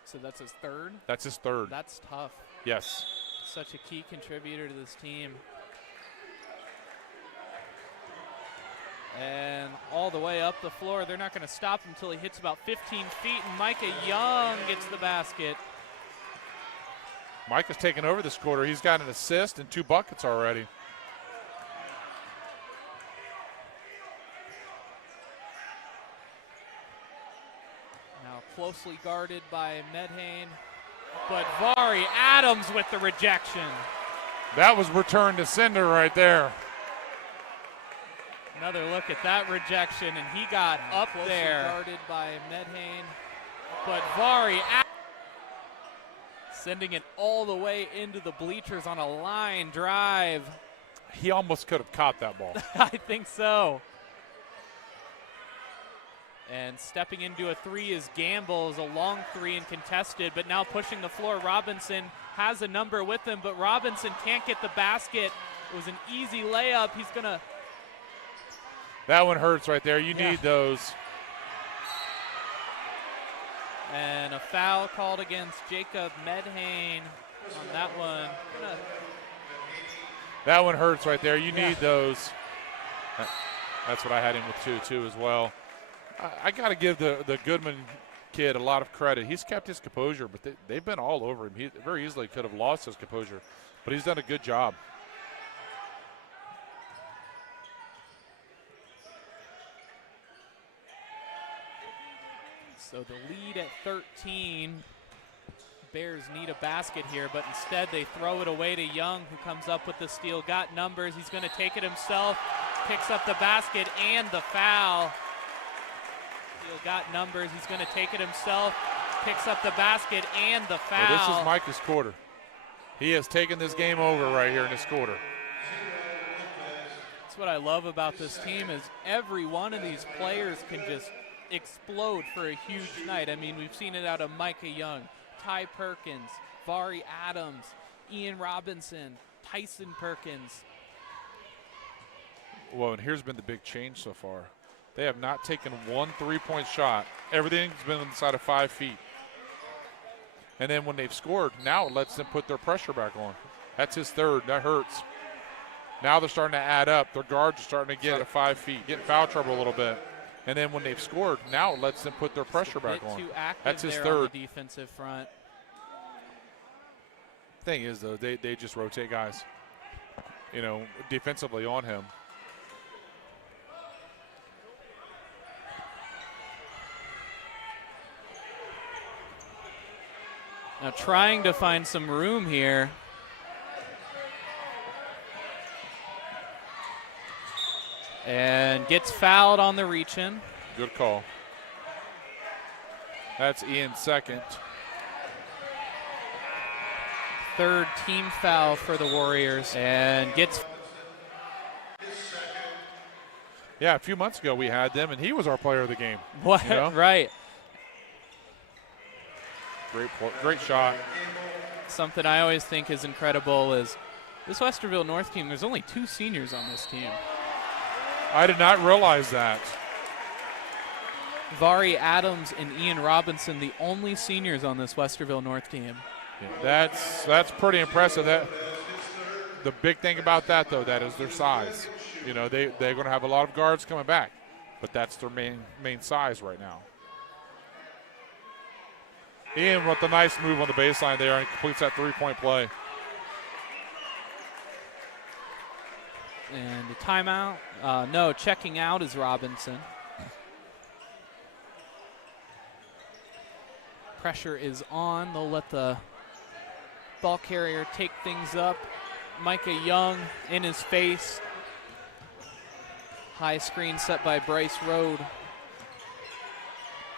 So that's his third. That's his third. That's tough. Yes. Such a key contributor to this team. And all the way up the floor. They're not going to stop him until he hits about 15 feet, and Micah Young gets the basket. Mike has taken over this quarter. He's got an assist and 2 buckets already. Now closely guarded by Medhane, but Vari Adams with the rejection. That was return to sender right there. Another look at that rejection, and he got up there. Guarded by Medhane, but Vari sending it all the way into the bleachers on a line drive. He almost could have caught that ball. I think so. And stepping into a 3 is Gamble, is a long 3 and contested, but now pushing the floor. Robinson has a number with him, but Robinson can't get the basket. It was an easy layup. He's going to. That one hurts right there. You need those. And a foul called against Jacob Medhane on that one. That one hurts right there. You need those. That's what I had him with too as well. I got to give the Goodman kid a lot of credit. He's kept his composure, but they've been all over him. He very easily could have lost his composure, but he's done a good job. So the lead at 13. Bears need a basket here, but instead they throw it away to Young, who comes up with the steal. Got numbers. He's going to take it himself. Picks up the basket and the foul. Steele got numbers. He's going to take it himself. Picks up the basket and the foul. Well, this is Micah's quarter. He has taken this game over right here in this quarter. That's what I love about this team is every one of these players can just explode for a huge night. I mean, we've seen it out of Micah Young, Ty Perkins, Vari Adams, Ian Robinson, Tyson Perkins. Well, and here's been the big change so far. They have not taken one three-point shot. Everything's been inside of 5 feet. And then when they've scored, now it lets them put their pressure back on. That's his third. That hurts. Now they're starting to add up. Their guards are starting to get at 5 feet, get in foul trouble a little bit. And then when they've scored, now it lets them put their pressure back on. That's his third. On the defensive front. Thing is, though, they just rotate guys, you know, defensively on him. Now trying to find some room here. And gets fouled on the reach-in. Good call. That's Ian's second. Third team foul for the Warriors. And gets. Yeah, a few months ago we had them, and he was our player of the game. What? You know? Right. Great shot. Something I always think is incredible is this Westerville North team, there's only 2 seniors on this team. I did not realize that. Vari Adams and Ian Robinson, the only seniors on this Westerville North team. Yeah, that's pretty impressive. That the big thing about that, though, that is their size. You know, they're going to have a lot of guards coming back, but that's their main size right now. Ian with a nice move on the baseline there and completes that three-point play. And the timeout. No, checking out is Robinson. Pressure is on. They'll let the ball carrier take things up. Micah Young in his face. High screen set by Bryce Road.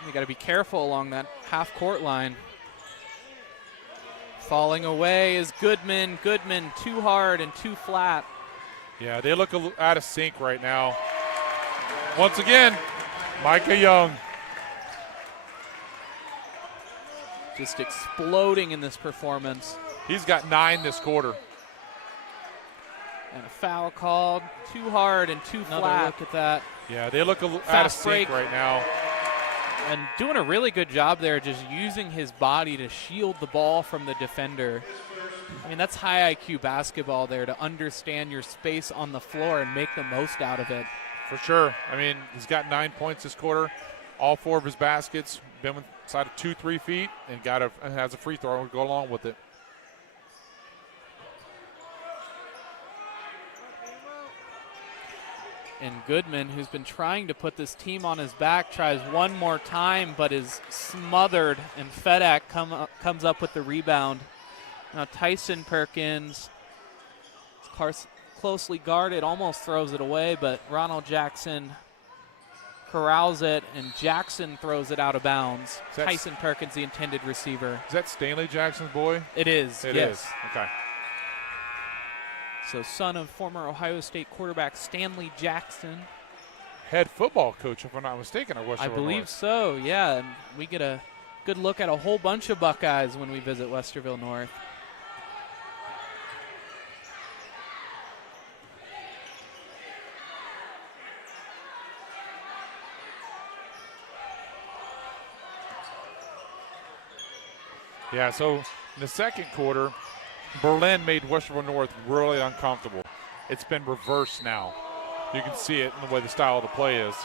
You got to be careful along that half-court line. Falling away is Goodman. Goodman too hard and too flat. Yeah, they look out of sync right now. Once again, Micah Young. just exploding in this performance. He's got 9 this quarter. And a foul called. Too hard and too flat. Look at that. Yeah, they look out of sync right now. And doing a really good job there, just using his body to shield the ball from the defender. I mean, that's high IQ basketball there, to understand your space on the floor and make the most out of it. For sure. I mean, he's got 9 points this quarter. All 4 of his baskets, been inside of 2-3 feet, and has a free throw to go along with it. And Goodman, who's been trying to put this team on his back, tries one more time but is smothered, and Fedak comes up with the rebound. Now Tyson Perkins, closely guarded, almost throws it away, but Ronald Jackson corrals it, and Jackson throws it out of bounds. Tyson Perkins, the intended receiver. Is that Stanley Jackson's boy? It is, It yes. is. Okay. So son of former Ohio State quarterback Stanley Jackson. Head football coach, if I'm not mistaken, at Westerville I believe North. so, yeah. And we get a good look at a whole bunch of Buckeyes when we visit Westerville North. Yeah, so in the second quarter, Berlin made Westerville North really uncomfortable. It's been reversed now. You can see it in the way the style of the play is.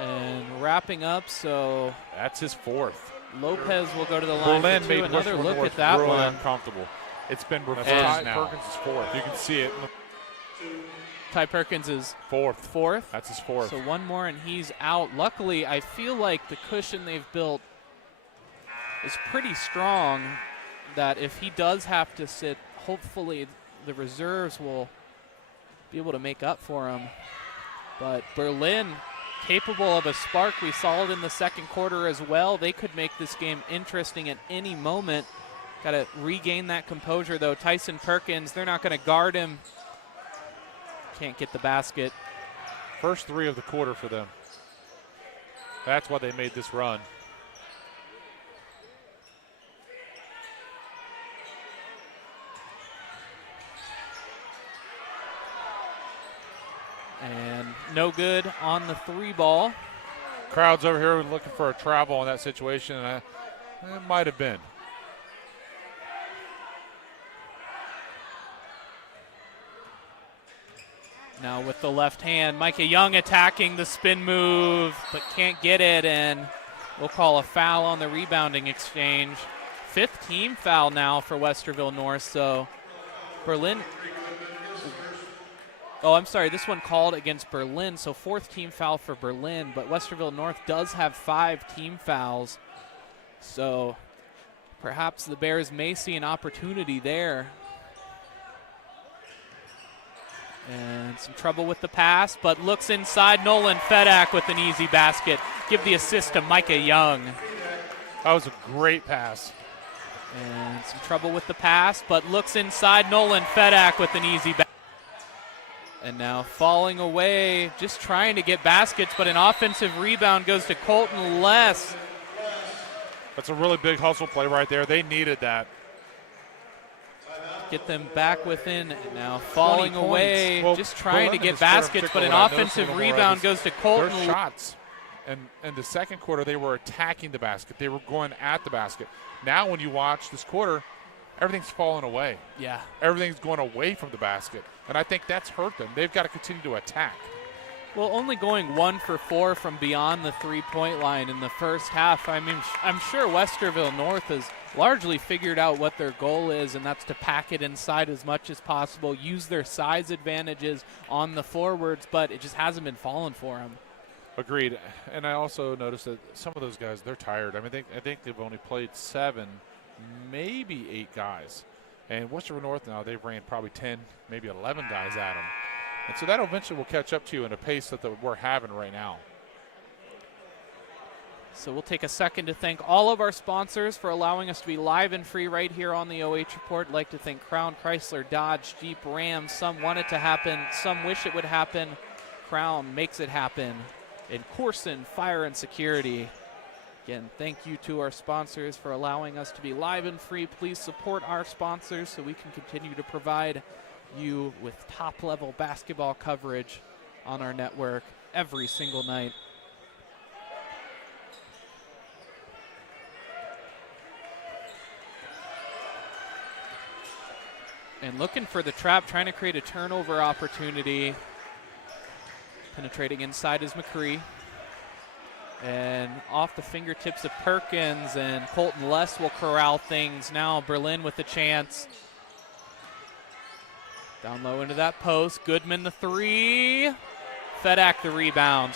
And wrapping up, so that's his 4th. Lopez will go to the line Berlin for made another Westerville look North at that really one. uncomfortable. It's been reversed now. Perkins is 4th. You can see it. Ty Perkins is 4th. That's his 4th. So one more and he's out. Luckily, I feel like the cushion they've built is pretty strong, that if he does have to sit, hopefully the reserves will be able to make up for him. But Berlin, capable of a spark. We saw it in the second quarter as well. They could make this game interesting at any moment. Got to regain that composure, though. Tyson Perkins, they're not going to guard him. Can't get the basket. First 3 of the quarter for them. That's why they made this run. And no good on the 3 ball. Crowd's over here looking for a travel in that situation, and it might have been. Now with the left hand, Micah Young attacking the spin move, but can't get it, and we'll call a foul on the rebounding exchange. 5th team foul now for Westerville North, so Berlin. Oh, I'm sorry, this one called against Berlin, so 4th team foul for Berlin, but Westerville North does have 5 team fouls, so perhaps the Bears may see an opportunity there. And some trouble with the pass, but looks inside. Nolan Fedak with an easy basket. Give the assist to Micah Young. That was a great pass. And some trouble with the pass, but looks inside. Nolan Fedak with an easy basket. And now falling away, just trying to get baskets, but an offensive rebound goes to Colton Less. That's a really big hustle play right there. They needed that. Get them back within. And now falling away, well, just trying to Berlin get in this quarter in baskets, but particular, an what I noticed offensive a little more rebound of goes to is Colton. Their shots. And in the second quarter, they were attacking the basket. They were going at the basket. Now when you watch this quarter, everything's falling away. Yeah. Everything's going away from the basket. And I think that's hurt them. They've got to continue to attack. Well, only going 1 for 4 from beyond the 3-point line in the first half. I mean, I'm sure Westerville North has largely figured out what their goal is, and that's to pack it inside as much as possible, use their size advantages on the forwards, but it just hasn't been falling for them. Agreed. And I also noticed that some of those guys, they're tired. I mean, I think they've only played 7, maybe 8 guys. And Westerville North now, they've ran probably 10, maybe 11 guys at them. And so that eventually will catch up to you in a pace that we're having right now. So we'll take a second to thank all of our sponsors for allowing us to be live and free right here on the OH Report. I'd like to thank Crown, Chrysler, Dodge, Jeep, Ram. Some want it to happen. Some wish it would happen. Crown makes it happen. And Koorsen Fire and Security. Again, thank you to our sponsors for allowing us to be live and free. Please support our sponsors so we can continue to provide you with top-level basketball coverage on our network every single night. And looking for the trap, trying to create a turnover opportunity. Penetrating inside is McCree. And off the fingertips of Perkins, and Colton Less will corral things. Now Berlin with a chance. Down low into that post. Goodman the three. Fedak the rebound.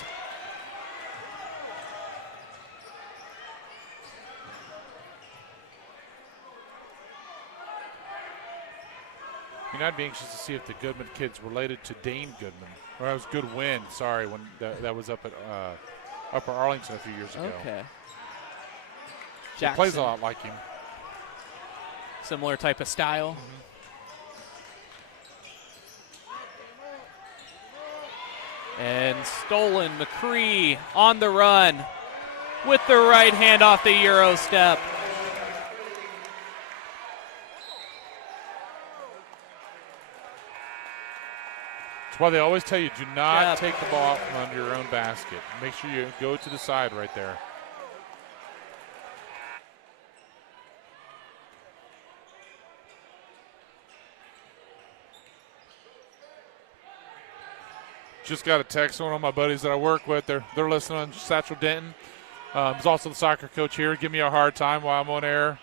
You know, I'd be anxious to see if the Goodman kid's related to Dane Goodman. Or that was Goodwin, sorry, when that was up at Upper Arlington a few years ago. Okay. He plays a lot like him. Similar type of style. And stolen, McCree on the run with the right hand off the Euro step. That's why they always tell you, do not take the ball from under your own basket. Make sure you go to the side right there. Just got a text from one of my buddies that I work with. They're listening on Satchel Denton. He's also the soccer coach here. Give me a hard time while I'm on air.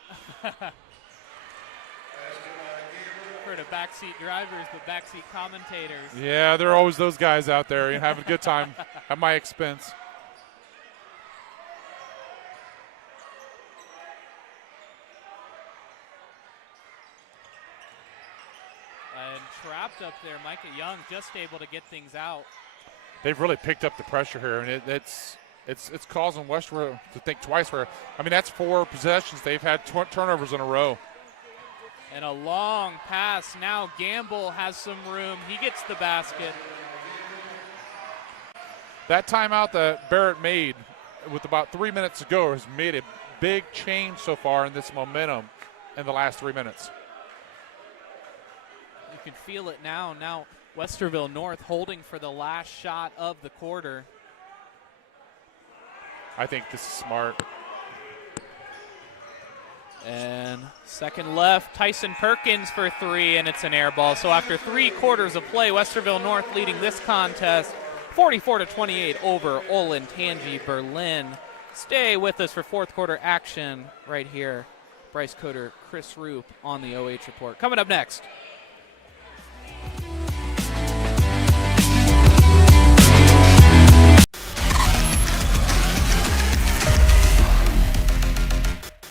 For the backseat drivers, but backseat commentators. Yeah, there are always those guys out there having a good time at my expense. And trapped up there, Micah Young just able to get things out. They've really picked up the pressure here, and it's causing Westerville to think twice. That's 4 possessions. They've had turnovers in a row. And a long pass. Now Gamble has some room. He gets the basket. That timeout that Barrett made with about 3 minutes to go has made a big change so far in this momentum in the last 3 minutes. You can feel it now. Now Westerville North holding for the last shot of the quarter. I think this is smart. And second left, Tyson Perkins for 3, and it's an air ball. So after 3 quarters of play, Westerville North leading this contest 44-28 over Olentangy Berlin. Stay with us for fourth quarter action right here. Bryce Coder, Chris Rupe on the OH Report. Coming up next.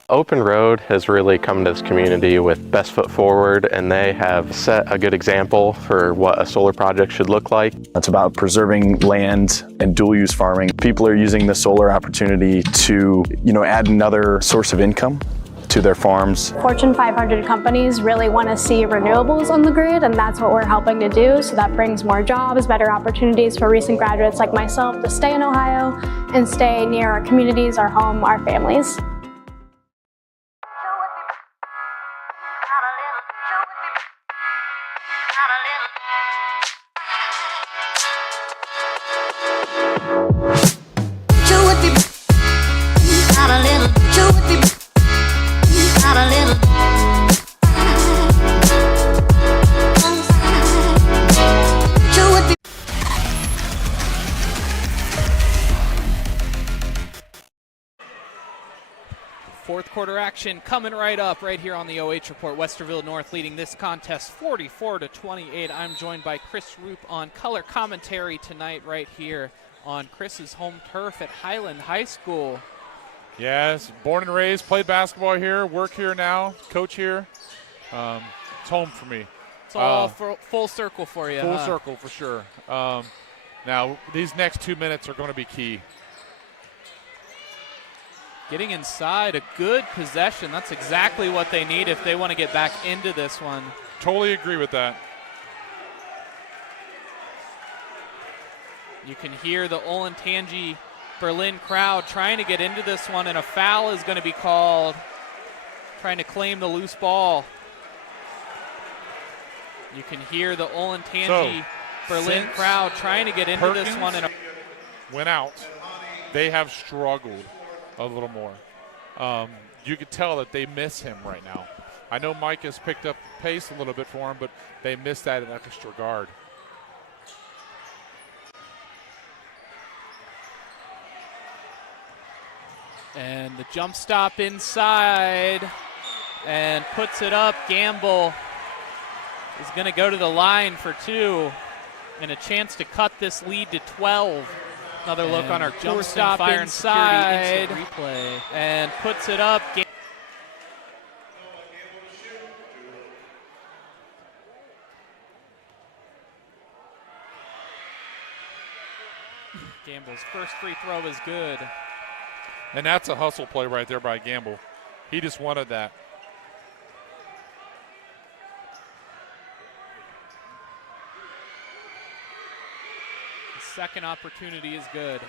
Open Road has really come to this community with best foot forward, and they have set a good example for what a solar project should look like. It's about preserving land and dual use farming. People are using the solar opportunity to, add another source of income to their farms. Fortune 500 companies really want to see renewables on the grid, and that's what we're helping to do. So that brings more jobs, better opportunities for recent graduates like myself to stay in Ohio and stay near our communities, our home, our families. Fourth quarter action coming right up right here on the OH Report. Westerville North leading this contest 44-28. I'm joined by Chris Rupe on color commentary tonight right here on Chris's home turf at Highland High School. Yes, born and raised, played basketball here, work here now, coach here. It's home for me. It's all full circle for you. Full circle for sure. Now, these next 2 minutes are going to be key. Getting inside, a good possession. That's exactly what they need if they want to get back into this one. Totally agree with that. You can hear the Olentangy Berlin crowd trying to get into this one, and a foul is going to be called, trying to claim the loose ball. You can hear the Olentangy Berlin crowd trying to get into this one. And went out. They have struggled a little more. You could tell that they miss him right now. I know Mike has picked up pace a little bit for him, but they missed that extra guard. And the jump stop inside and puts it up. Gamble is going to go to the line for 2 and a chance to cut this lead to 12. Another look on our jump stop inside replay and puts it up. Gamble's first free throw is good. And that's a hustle play right there by Gamble. He just wanted that. The second opportunity is good.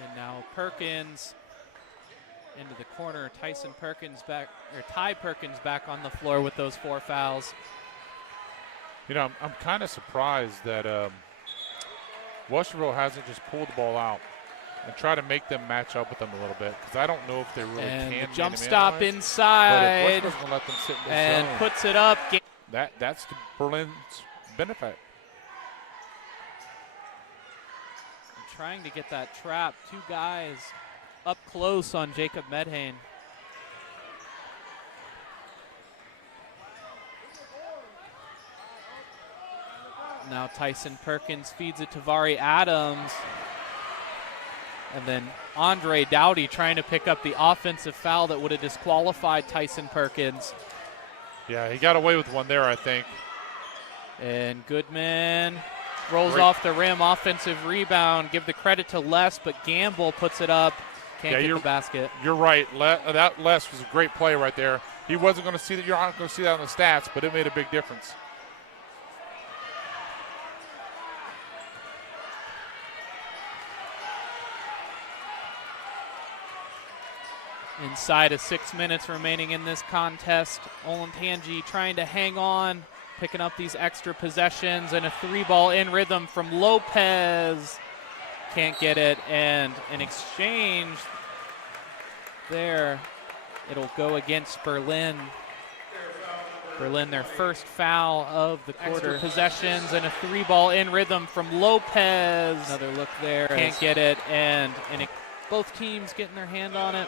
And now Perkins into the corner. Tyson Perkins back, or Ty Perkins back on the floor with those 4 fouls. You know, I'm kind of surprised that Westerville hasn't just pulled the ball out and try to make them match up with them a little bit, because I don't know if they really and can. The jump stop inside, but if Westerville's gonna let them sit in and zone, puts it up. That's to Berlin's benefit. Trying to get that trap. 2 guys up close on Jacob Medhane. Now Tyson Perkins feeds it to Vari Adams. And then Andre Dowdy trying to pick up the offensive foul that would have disqualified Tyson Perkins. Yeah, he got away with one there, I think. And Goodman rolls off the rim, offensive rebound. Give the credit to Les, but Gamble puts it up. Can't get the basket. You're right. That Les was a great play right there. He wasn't going to see that. You're not going to see that on the stats, but it made a big difference. Inside of 6 minutes remaining in this contest, Olentangy trying to hang on, picking up these extra possessions, and a 3-ball in rhythm from Lopez. Can't get it, and an exchange there. It'll go against Berlin. Berlin, their first foul of the quarter. Extra possessions and a 3-ball in rhythm from Lopez. Another look there. Can't get it, and both teams getting their hand on it.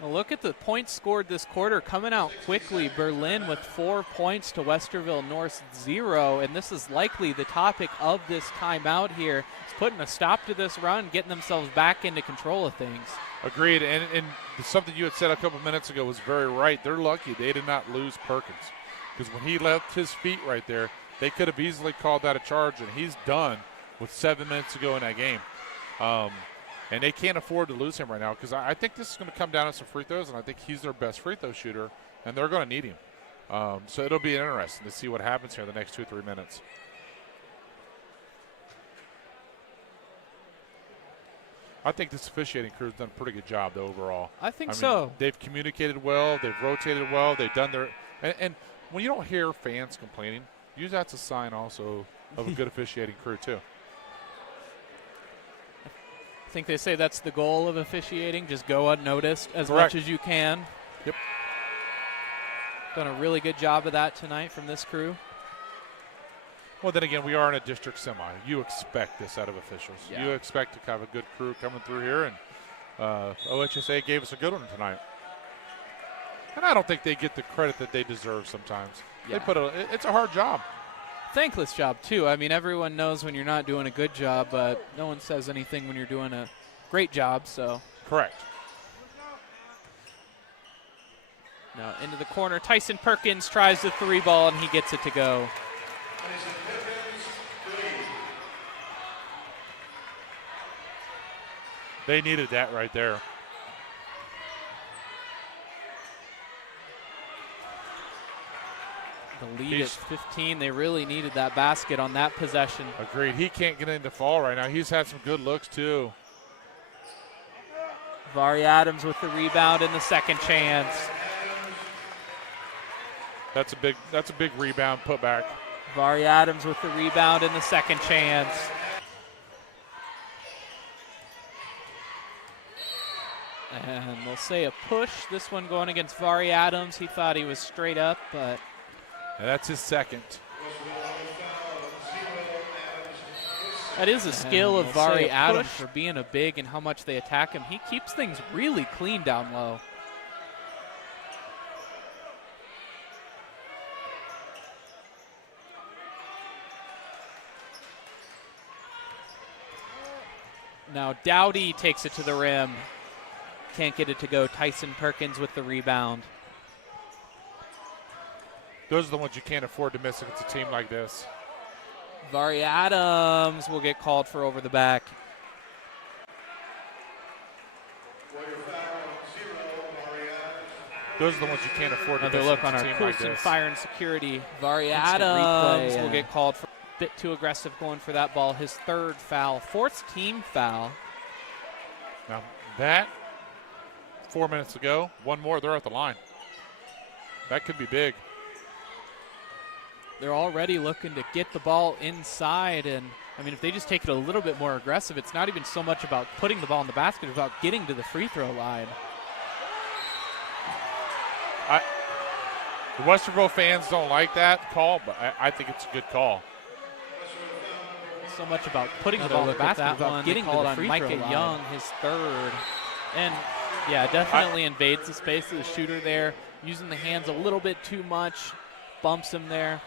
Well, look at the points scored this quarter coming out quickly. Berlin with 4 points to Westerville North's 0, and this is likely the topic of this timeout here. It's putting a stop to this run, getting themselves back into control of things. Agreed, and something you had said a couple minutes ago was very right. They're lucky they did not lose Perkins, because when he left his feet right there, they could have easily called that a charge, and he's done with 7 minutes to go in that game. And they can't afford to lose him right now, because I think this is going to come down to some free throws, and I think he's their best free throw shooter, and they're going to need him. So it'll be interesting to see what happens here in the next 2 or 3 minutes. I think this officiating crew has done a pretty good job, though, overall. I mean, so. They've communicated well. They've rotated well. They've done their – and when you don't hear fans complaining, usually that's a sign also of a good officiating crew, too. I think they say that's the goal of officiating, just go unnoticed as Correct. much as you can. Yep. Done a really good job of that tonight from this crew. Well, then again, we are in a district semi. You expect this out of officials. Yeah. You expect to have a good crew coming through here, and OHSA gave us a good one tonight. And I don't think they get the credit that they deserve sometimes. Yeah. It's a hard job. Thankless job, too. I mean, everyone knows when you're not doing a good job, but no one says anything when you're doing a great job, so. Correct. Now into the corner, Tyson Perkins tries the 3-ball, and he gets it to go. They needed that right there. The lead at 15, they really needed that basket on that possession. Agreed. He can't get into fall right now. He's had some good looks too. Vari Adams with the rebound and the second chance. That's a big rebound putback. Vari Adams with the rebound and the second chance. And they'll say a push. This one going against Vari Adams. He thought he was straight up, but And that's his second. that is a skill of Vari Adams for being a big and how much they attack him. He keeps things really clean down low. Now Dowdy takes it to the rim. Can't get it to go. Tyson Perkins with the rebound. Those are the ones you can't afford to miss against a team like this. Vari Adams will get called for over the back. Those are the ones you can't afford to Another miss look on against our a team like Koorsen this. fire and security. Vari Instant Adams replay, will get called for a bit too aggressive going for that ball. His third foul, fourth team foul. Now that, 4 minutes ago, one more, they're at the line. That could be big. They're already looking to get the ball inside, and I mean, if they just take it a little bit more aggressive, it's not even so much about putting the ball in the basket, it's about getting to the free throw line. The Westerville fans don't like that call, but I think it's a good call. So much about putting the ball in the basket, it's about getting to the free throw line. Micah Young, his third, and yeah, definitely invades the space of the shooter there, using the hands a little bit too much, bumps him there.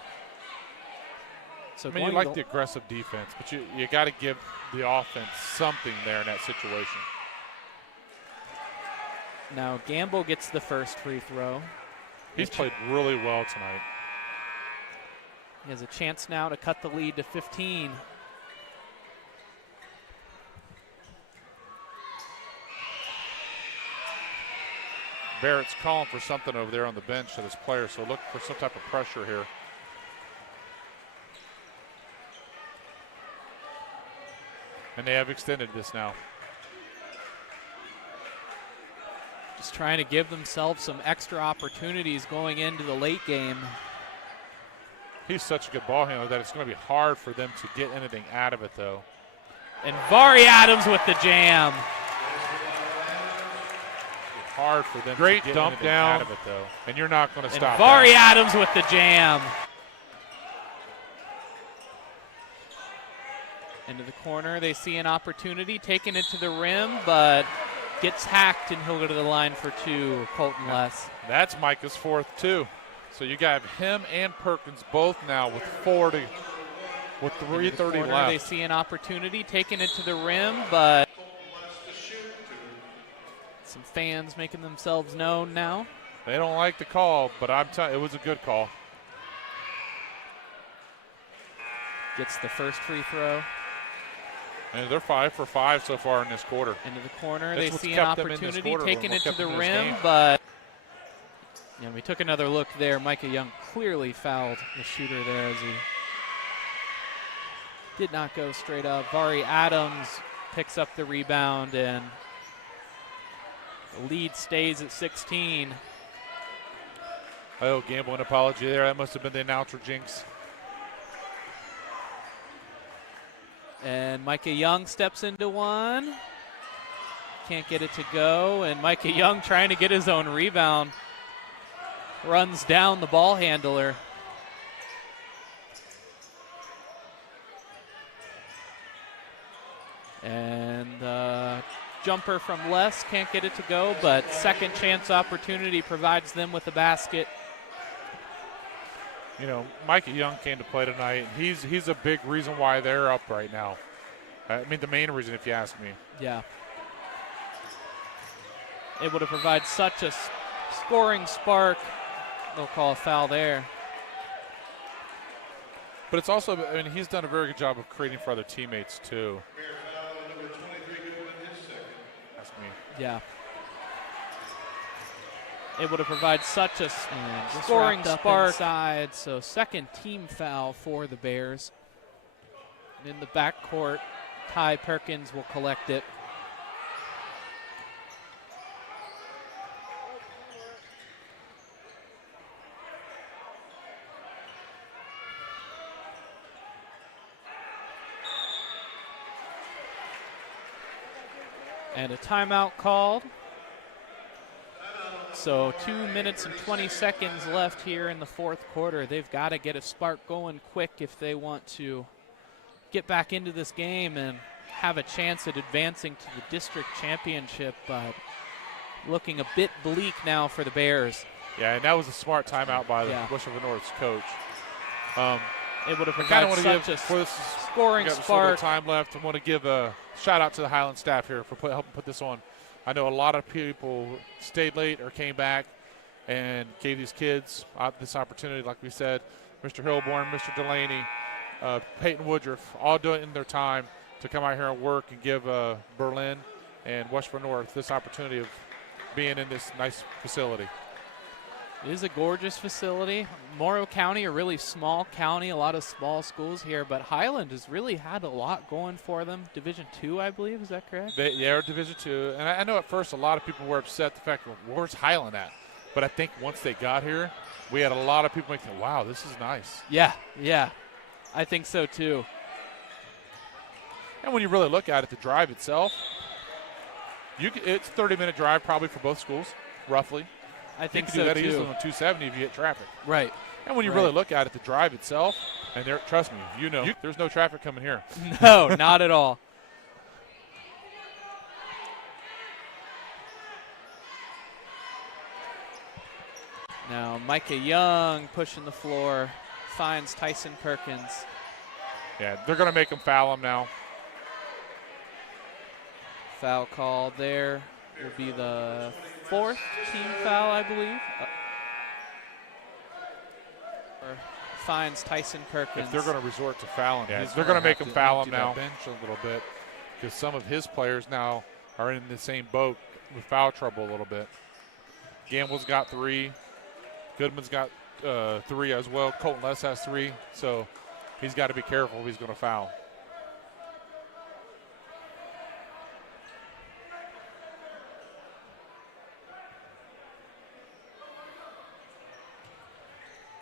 So I mean, you like the aggressive defense, but you got to give the offense something there in that situation. Now Gamble gets the first free throw. He's played really well tonight. He has a chance now to cut the lead to 15. Barrett's calling for something over there on the bench to this player, so look for some type of pressure here. And they have extended this now. Just trying to give themselves some extra opportunities going into the late game. He's such a good ball handler that it's going to be hard for them to get anything out of it, though. And Vari Adams with the jam. Hard for them Great to get dump anything down. out of it, though. And you're not going to And stop Vari that. Adams with the jam. Into the corner, they see an opportunity, taking it to the rim, but gets hacked, and he'll go to the line for two, Colton Less. That's Micah's fourth, too. So you got him and Perkins both now with 3:30 left. They see an opportunity, taking it to the rim, but some fans making themselves known now. They don't like the call, but I'm telling you, it was a good call. Gets the first free throw. And they're 5 for 5 so far in this quarter. Into the corner, That's they what's see an kept them in this opportunity, quarter, taking what it to kept the them in this rim, game. but we took another look there. Micah Young clearly fouled the shooter there as he did not go straight up. Vari Adams picks up the rebound, and the lead stays at 16. I owe Gamble an apology there. That must have been the announcer jinx. And Micah Young steps into one. Can't get it to go, and Micah Young trying to get his own rebound. Runs down the ball handler. And jumper from Les, can't get it to go, but second chance opportunity provides them with the basket. You know, Micah Young came to play tonight. He's a big reason why they're up right now. I mean, the main reason, if you ask me. Yeah. Able to provide such a scoring spark. They'll call a foul there. But it's also, I mean, he's done a very good job of creating for other teammates, too. That's me. Yeah. Able to provide such a scoring spark. Inside, so second team foul for the Bears. In the backcourt, Ty Perkins will collect it. And a timeout called. So 2 minutes and 20 seconds left here in the fourth quarter. They've got to get a spark going quick if they want to get back into this game and have a chance at advancing to the district championship. But looking a bit bleak now for the Bears. Yeah, and that was a smart timeout by the Westerville North's coach. Able to provide such a scoring spark. Time left. I want to give a shout out to the Highland staff here for helping put this on. I know a lot of people stayed late or came back and gave these kids this opportunity, like we said. Mr. Hillborn, Mr. Delaney, Peyton Woodruff, all doing it in their time to come out here and work and give Berlin and Westerville North this opportunity of being in this nice facility. It is a gorgeous facility. Morrow County, a really small county, a lot of small schools here, but Highland has really had a lot going for them. Division II, I believe, is that correct? They're Division II, and I know at first a lot of people were upset the fact, where's Highland at? But I think once they got here, we had a lot of people making, wow, this is nice. Yeah, I think so too. And when you really look at it, the drive itself, it's a 30-minute drive probably for both schools, roughly. I think you can do that too. easily on 270 if you hit traffic. Right. And when you really look at it, the drive itself, and trust me, there's no traffic coming here. No, not at all. Now Micah Young pushing the floor, finds Tyson Perkins. Yeah, they're going to make him foul him now. Foul call there will be the fourth team foul, I believe. Finds Tyson Perkins. If they're going to resort to fouling, they're going to make him foul him now. Bench a little bit because some of his players now are in the same boat with foul trouble a little bit. Gamble's got 3. Goodman's got 3 as well. Colton Less has 3, so he's got to be careful if he's going to foul.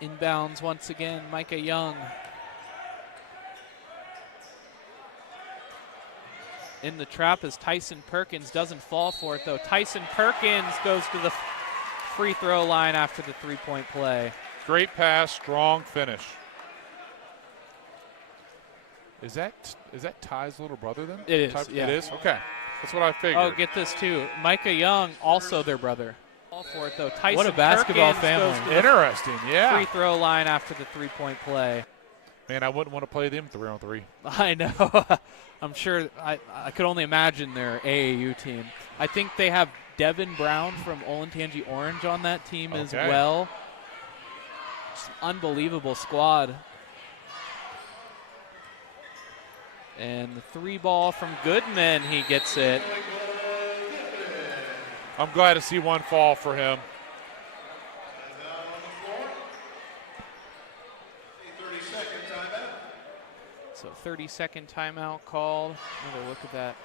Inbounds once again, Micah Young. In the trap as Tyson Perkins doesn't fall for it, though. Tyson Perkins goes to the free throw line after the three-point play. Great pass, strong finish. Is that Ty's little brother then? It is, yeah. It is? Okay. That's what I figured. Oh, get this too. Micah Young, also their brother. For it though. Tyson what a basketball Perkins family. Interesting, yeah. Free throw line after the three-point play. Man, I wouldn't want to play them 3-on-3. I know. I'm sure. I could only imagine their AAU team. I think they have Devin Brown from Olentangy Orange on that team as well. Just unbelievable squad. And the 3 ball from Goodman, he gets it. I'm glad to see one fall for him. So 30-second timeout called. Another look at that.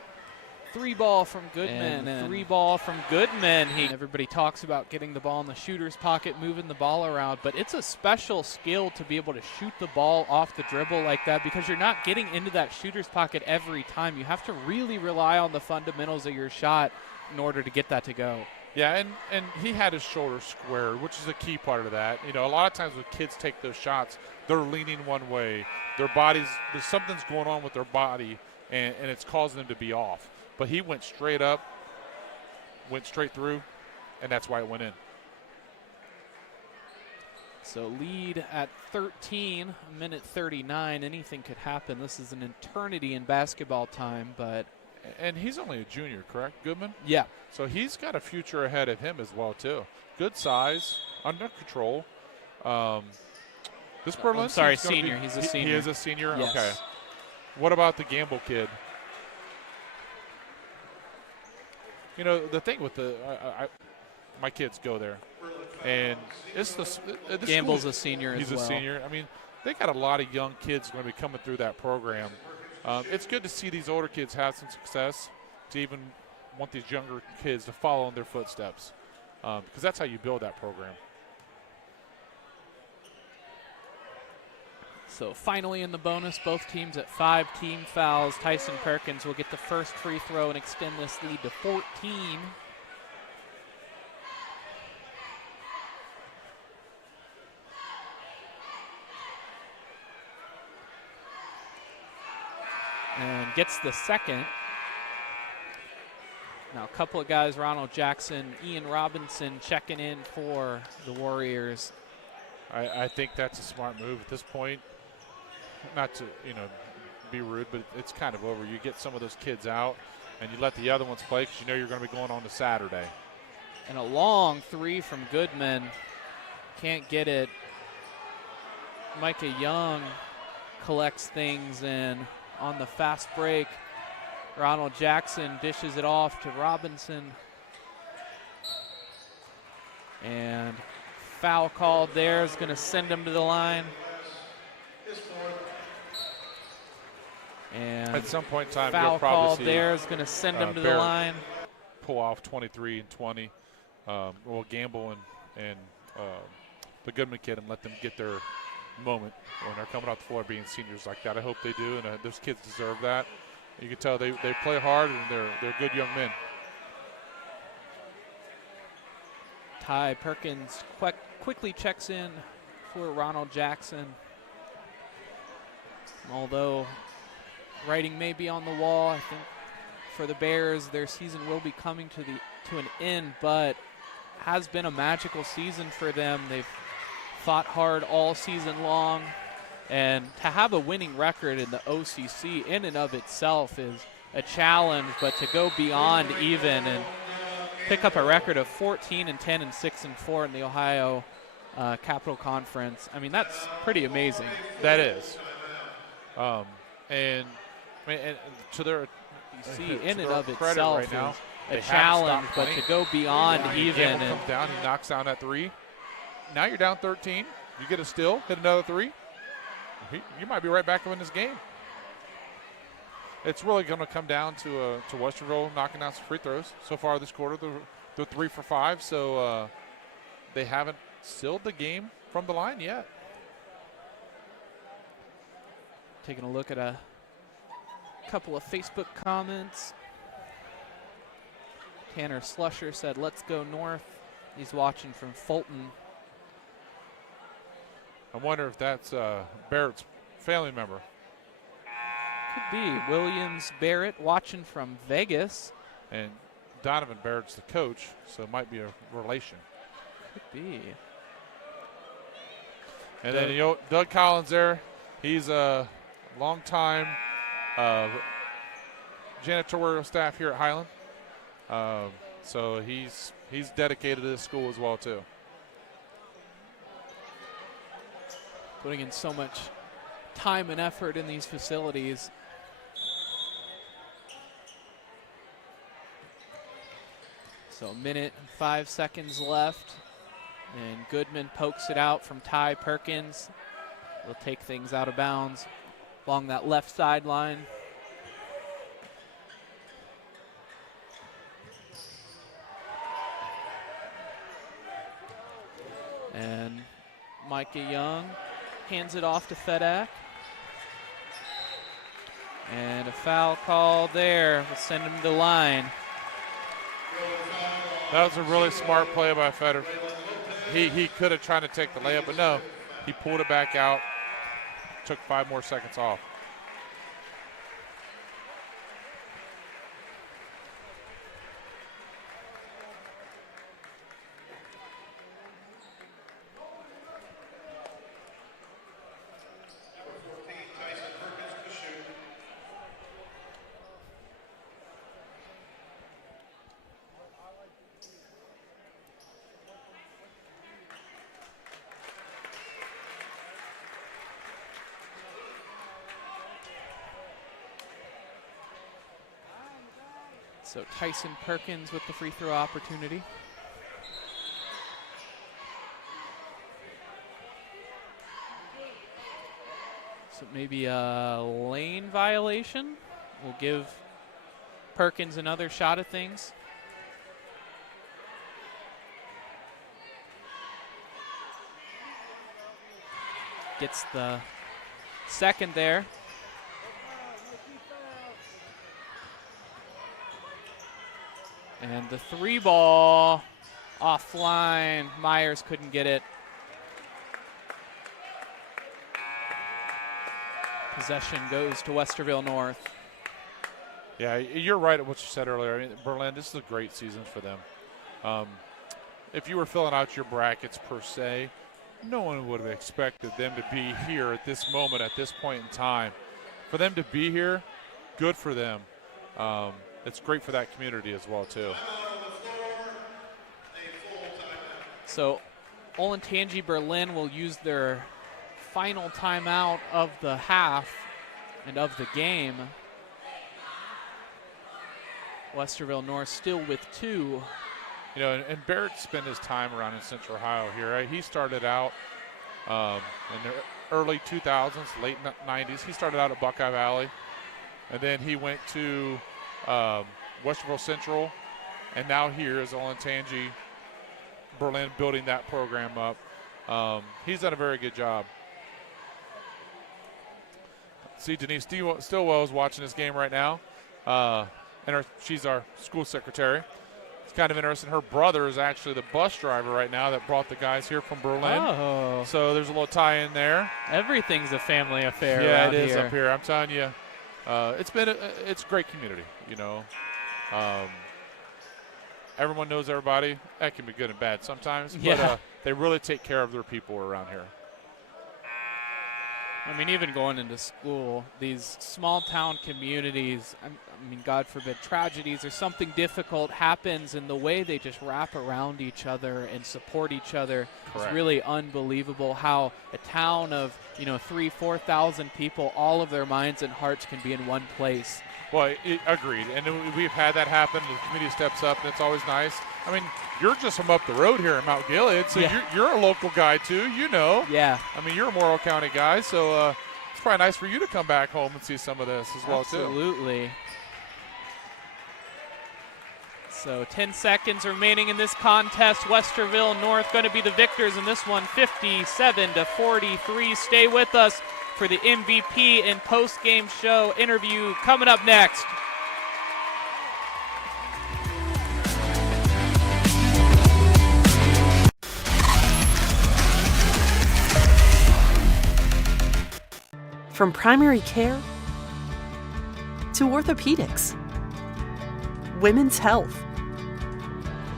3 ball from Goodman. And 3 ball from Goodman. Everybody talks about getting the ball in the shooter's pocket, moving the ball around, but it's a special skill to be able to shoot the ball off the dribble like that because you're not getting into that shooter's pocket every time. You have to really rely on the fundamentals of your shot in order to get that to go. Yeah, and he had his shoulder squared, which is a key part of that. You know, a lot of times when kids take those shots, they're leaning one way. Their bodies, there's something's going on with their body, and it's causing them to be off. But he went straight up, went straight through, and that's why it went in. So lead at 13, minute 39. Anything could happen. This is an eternity in basketball time, but... And he's only a junior, correct, Goodman? Yeah. So he's got a future ahead of him as well, too. Good size, under control. This Berlin. I'm sorry, senior. He's a senior. He is a senior? Yes. Okay. What about the Gamble kid? You know, the thing with my kids go there, and Gamble's a senior he's as well. a senior. I mean, they got a lot of young kids going to be coming through that program. It's good to see these older kids have some success, to even want these younger kids to follow in their footsteps, because that's how you build that program. So finally in the bonus, both teams at 5 team fouls. Tyson Perkins will get the first free throw and extend this lead to 14. And gets the second. Now a couple of guys, Ronald Jackson, Ian Robinson checking in for the Warriors. I think that's a smart move at this point. Not to, be rude, but it's kind of over. You get some of those kids out, and you let the other ones play because you know you're going to be going on to Saturday. And a long three from Goodman. Can't get it. Micah Young collects things in on the fast break. Ronald Jackson dishes it off to Robinson. And foul called there is going to send him to the line. And at some point in time, foul you'll probably called see there is going to send him to the Barrett line. pull off 23 and 20. We'll gamble and the Goodman kid and let them get their moment when they're coming off the floor being seniors like that. I hope they do, and those kids deserve that. You can tell they play hard, and they're good young men. Ty Perkins quickly checks in for Ronald Jackson. Although writing may be on the wall, I think for the Bears, their season will be coming to an end, but has been a magical season for them. They've fought hard all season long, and to have a winning record in the OCC in and of itself is a challenge, but to go beyond even and pick up a record of 14 and 10 and 6 and 4 in the Ohio Capital Conference, I mean, that's pretty amazing. That is. And to their see in and of credit itself right now, is a challenge, but to go beyond even. Gamble comes down, he knocks down that three. Now you're down 13. You get a steal, hit another three. You might be right back in this game. It's really going to come down to Westerville knocking down some free throws. So far this quarter, they're 3 for 5, so they haven't sealed the game from the line yet. Taking a look at a couple of Facebook comments. Tanner Slusher said, "Let's go north." He's watching from Fulton. I wonder if that's Barrett's family member. Could be. Williams Barrett watching from Vegas. And Donovan Barrett's the coach, so it might be a relation. Could be. And then Doug Collins there. He's a long-time janitorial staff here at Highland. So he's dedicated to this school as well, too. Putting in so much time and effort in these facilities. So a minute and 5 seconds left. And Goodman pokes it out from Ty Perkins. Will take things out of bounds along that left sideline. And Micah Young hands it off to Fedak. And a foul call there will send him to the line. That was a really smart play by Feder. He could have tried to take the layup, but no. He pulled it back out, took 5 more seconds off. So Tyson Perkins with the free throw opportunity. So maybe a lane violation. We'll give Perkins another shot at things. Gets the second there. And the three ball offline. Myers couldn't get it. Possession goes to Westerville North. Yeah, you're right at what you said earlier. I mean, Berlin, this is a great season for them. If you were filling out your brackets per se, no one would have expected them to be here at this moment, at this point in time. For them to be here, good for them. It's great for that community as well, too. So Olentangy Berlin will use their final timeout of the half and of the game. Westerville North still with 2. You know, and Barrett spent his time around in Central Ohio here. Right? He started out in the early 2000s, late 90s. He started out at Buckeye Valley, and then he went to Westerville Central, and now here is Olentangy Berlin building that program up. He's done a very good job. See, Denise Stillwell is watching this game right now, and she's our school secretary. It's kind of interesting. Her brother is actually the bus driver right now that brought the guys here from Berlin. Oh. So there's a little tie in there. Everything's a family affair. Yeah, around it is here. up here. I'm telling you, it's a great community. You know, everyone knows everybody. That can be good and bad sometimes. Yeah. But they really take care of their people around here. I mean, even going into school, these small town communities, I mean, God forbid, tragedies or something difficult happens, and the way they just wrap around each other and support each other Correct. is really unbelievable. How a town of, 3,000 to 4,000 people, all of their minds and hearts can be in one place. Well, agreed. And we've had that happen. The community steps up, and it's always nice. I mean, you're just from up the road here in Mount Gilead, so Yeah. you're a local guy too, you know. Yeah. I mean, you're a Morrow County guy, so it's probably nice for you to come back home and see some of this as well too. Absolutely. So 10 seconds remaining in this contest. Westerville North going to be the victors in this one, 57-43. Stay with us for the MVP and post-game show interview coming up next. From primary care to orthopedics, women's health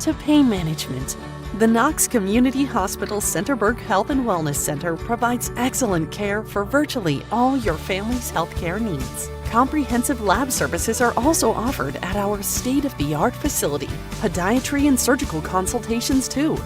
to pain management, the Knox Community Hospital Centerburg Health and Wellness Center provides excellent care for virtually all your family's healthcare needs. Comprehensive lab services are also offered at our state-of-the-art facility. Podiatry and surgical consultations too.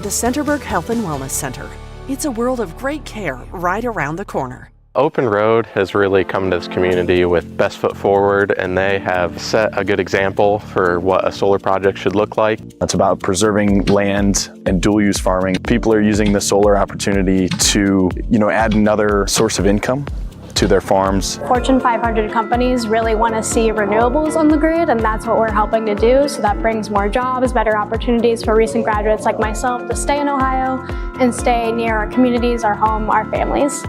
The Centerburg Health and Wellness Center. It's a world of great care right around the corner. Open Road has really come to this community with best foot forward, and they have set a good example for what a solar project should look like. It's about preserving land and dual use farming. People are using the solar opportunity to, add another source of income to their farms. Fortune 500 companies really want to see renewables on the grid, and that's what we're helping to do. So that brings more jobs, better opportunities for recent graduates like myself to stay in Ohio and stay near our communities, our home, our families.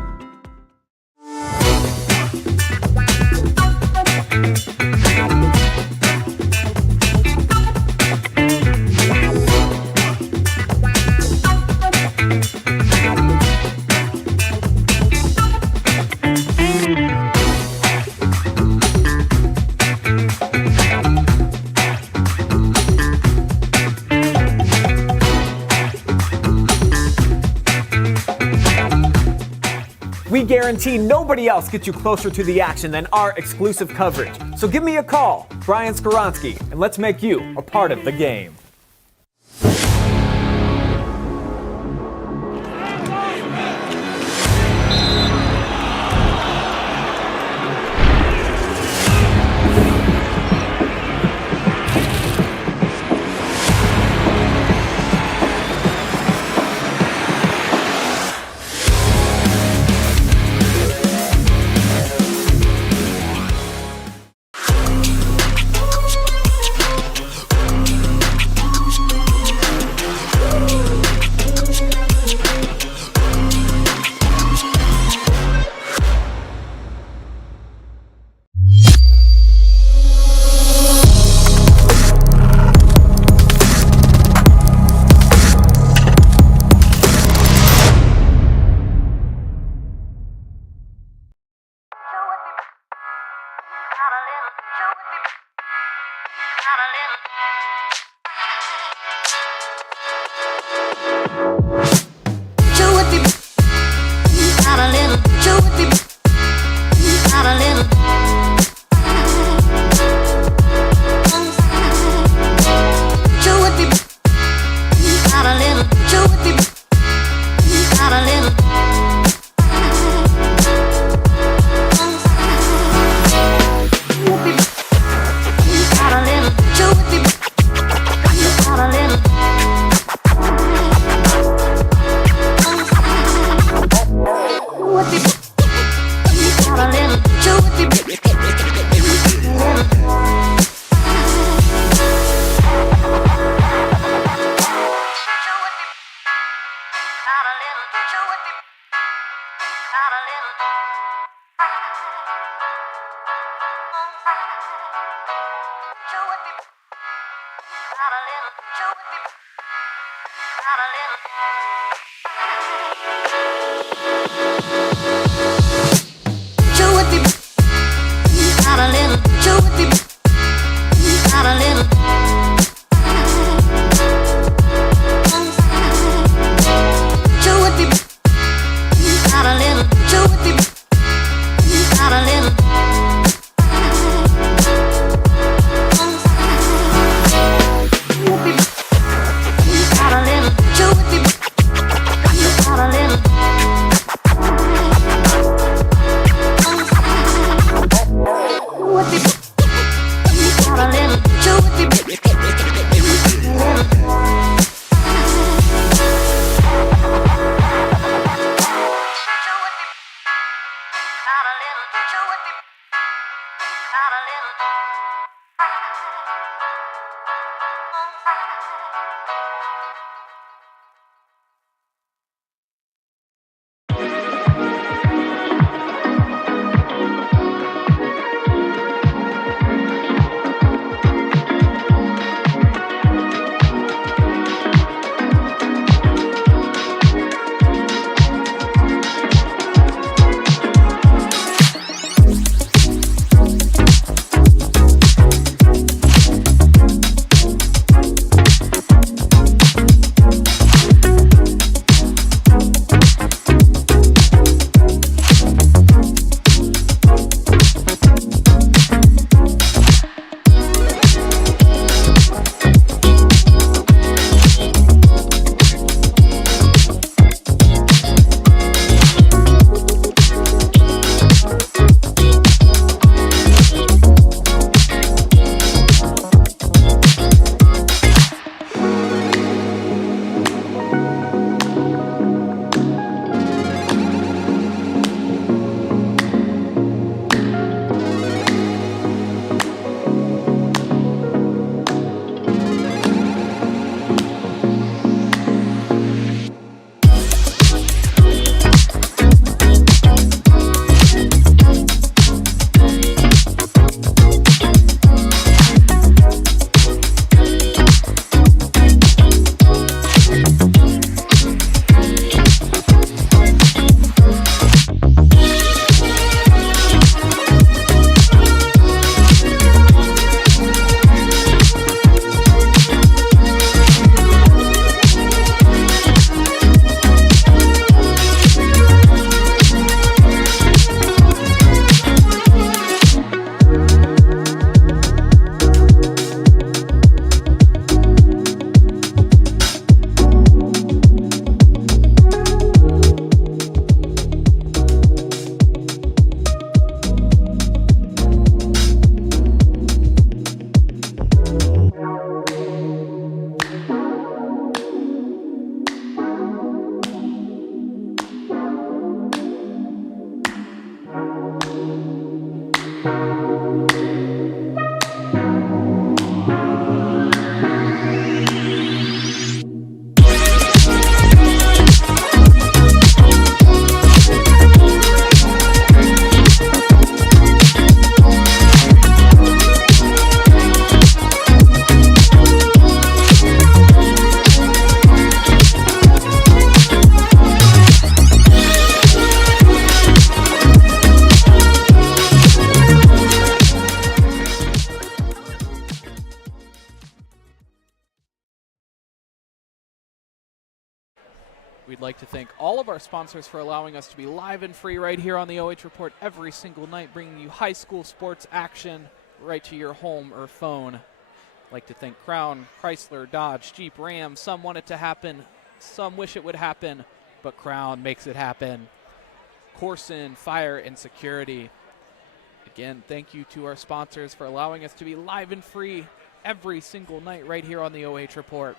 We guarantee nobody else gets you closer to the action than our exclusive coverage. So give me a call, Brian Skoronski, and let's make you a part of the game. We'd like to thank all of our sponsors for allowing us to be live and free right here on the OH Report every single night, bringing you high school sports action right to your home or phone. I'd like to thank Crown, Chrysler, Dodge, Jeep, Ram. Some want it to happen, some wish it would happen, but Crown makes it happen. Koorsen, Fire and Security. Again, thank you to our sponsors for allowing us to be live and free every single night right here on the OH Report.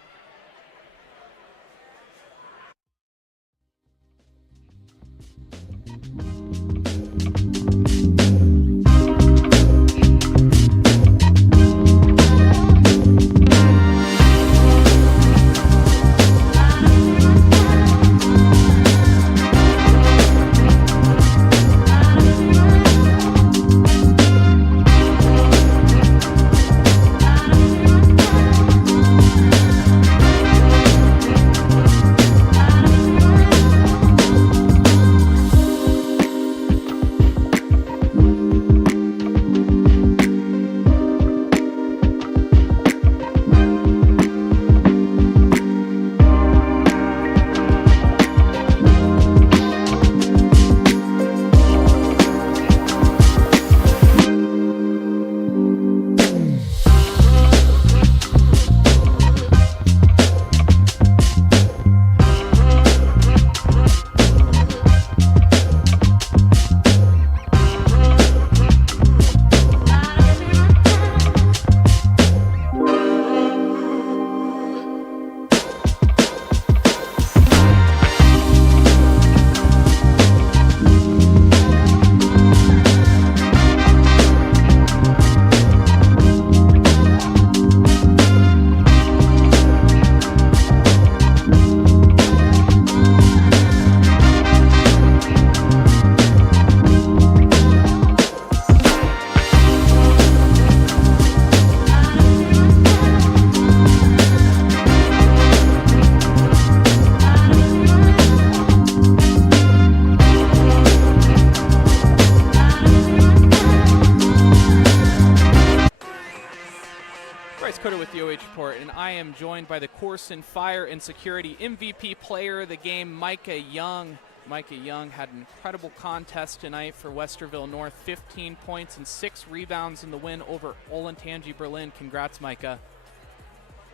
Bryce with the OH Report, and I am joined by the Koorsen Fire and Security MVP player of the game, Micah Young. Micah Young had an incredible contest tonight for Westerville North, 15 points and 6 rebounds in the win over Olentangy Berlin. Congrats, Micah.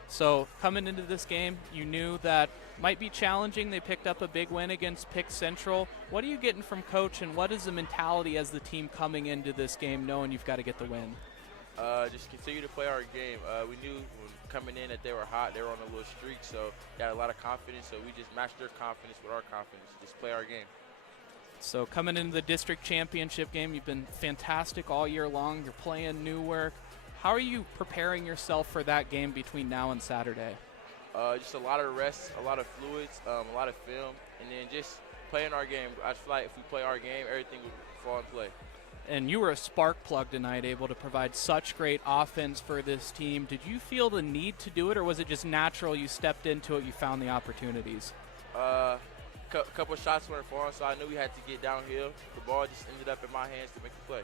So coming into this game, you knew that might be challenging. They picked up a big win against Pick Central. What are you getting from coach, and what is the mentality as the team coming into this game knowing you've got to get the win? Just continue to play our game. We knew coming in that they were hot, they were on a little streak, so got a lot of confidence, so we just matched their confidence with our confidence. Just play our game. So coming into the district championship game, you've been fantastic all year long. You're playing Newark. How are you preparing yourself for that game between now and Saturday? Just a lot of rest, a lot of fluids, a lot of film, and then just playing our game. I just feel like if we play our game, everything will fall in play. And you were a spark plug tonight, able to provide such great offense for this team. Did you feel the need to do it, or was it just natural? You stepped into it, you found the opportunities? Couple of shots weren't falling, so I knew we had to get downhill. The ball just ended up in my hands to make the play.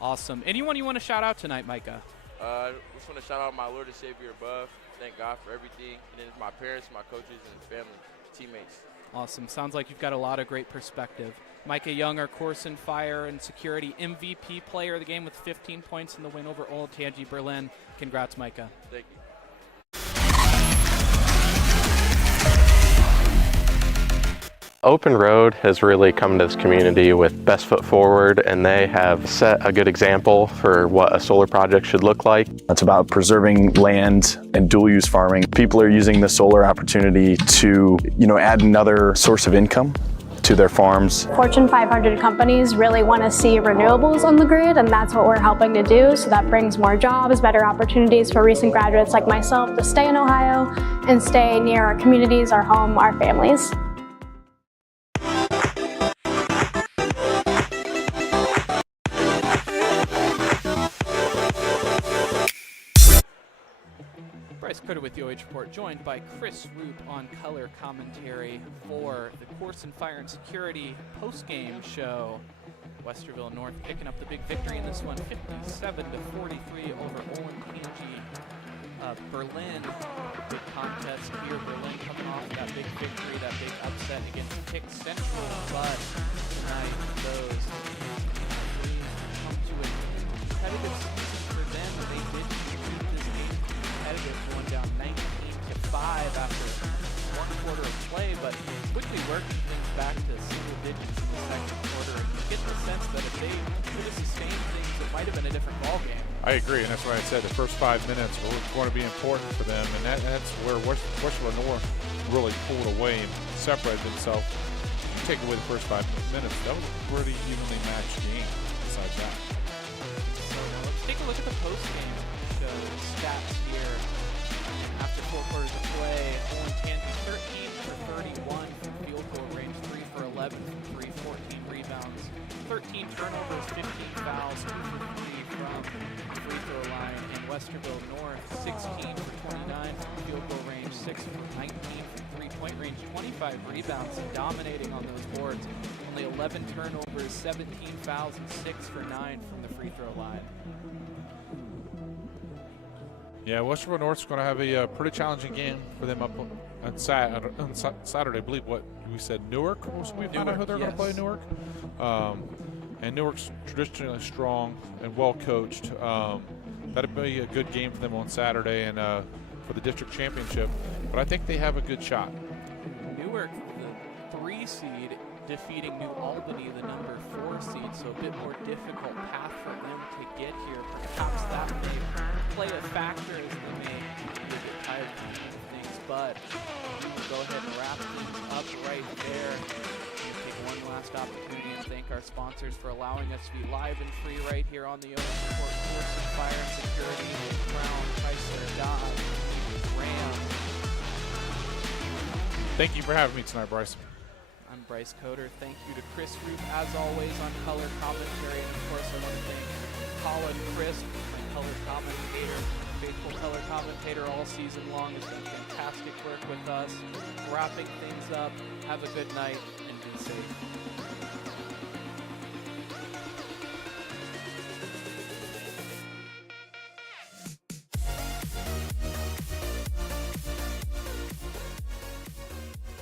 Awesome. Anyone you want to shout out tonight, Micah? I just want to shout out my Lord and Savior above. Thank God for everything. And then my parents, my coaches, and family, teammates. Awesome. Sounds like you've got a lot of great perspective. Micah Young, our Koorsen Fire and Security MVP player of the game with 15 points in the win over Olentangy Berlin. Congrats, Micah. Thank you. Open Road has really come to this community with best foot forward, and they have set a good example for what a solar project should look like. It's about preserving land and dual use farming. People are using the solar opportunity to, add another source of income to their farms. Fortune 500 companies really want to see renewables on the grid, and that's what we're helping to do. So that brings more jobs, better opportunities for recent graduates like myself to stay in Ohio and stay near our communities, our home, our families. Bryce with the OH Report, joined by Chris Rupe on color commentary for the Koorsen Fire and Security post-game show. Westerville North picking up the big victory in this one, 57-43 over Olentangy Berlin. Big contest here, Berlin coming off that big victory, that big upset against Pick Central, but tonight those come to a competitive season for them. They did keep this game competitive, going down 19-5 after one quarter of play, but quickly working things back to single digits in the second quarter. And you get the sense that if they could have sustained things, it might have been a different ball game. I agree, and that's why I said the first 5 minutes were going to be important for them, and that's where Westerville North really pulled away and separated themselves. You take away the first 5 minutes, that was a pretty evenly matched game besides that. So now let's take a look at the post-game stats here. After 4 quarters of play, Olentangy 13 for 31 from field goal range, 3 for 11 from 3, 14 rebounds, 13 turnovers, 15 fouls, 2 for 3 from the free throw line. And Westerville North 16 for 29 from field goal range, 6 for 19 from three-point range, 25 rebounds, and dominating on those boards. Only 11 turnovers, 17 fouls, and 6 for 9 from the free throw line. Yeah, Westerville North's going to have a pretty challenging game for them up on Saturday. I believe what we said, Newark. We found out who they're going to play, Newark. And Newark's traditionally strong and well coached. That'd be a good game for them on Saturday and for the district championship. But I think they have a good shot. Newark, the 3 seed, defeating New Albany, the number 4 seed, so a bit more difficult path for them to get here. Perhaps that may play a factor as they may get tired of things, but we'll go ahead and wrap things up right there. We'll take one last opportunity and thank our sponsors for allowing us to be live and free right here on the OH.REPORT. Koorsen Fire and Security, Crown, Chrysler, Dodge, Ram. Thank you for having me tonight, Bryce. I'm Bryce Coder. Thank you to Chris Rupe, as always, on color commentary. And of course, I want to thank Colin Crisp, my color commentator, faithful color commentator all season long. Has done fantastic work with us. Wrapping things up. Have a good night and be safe.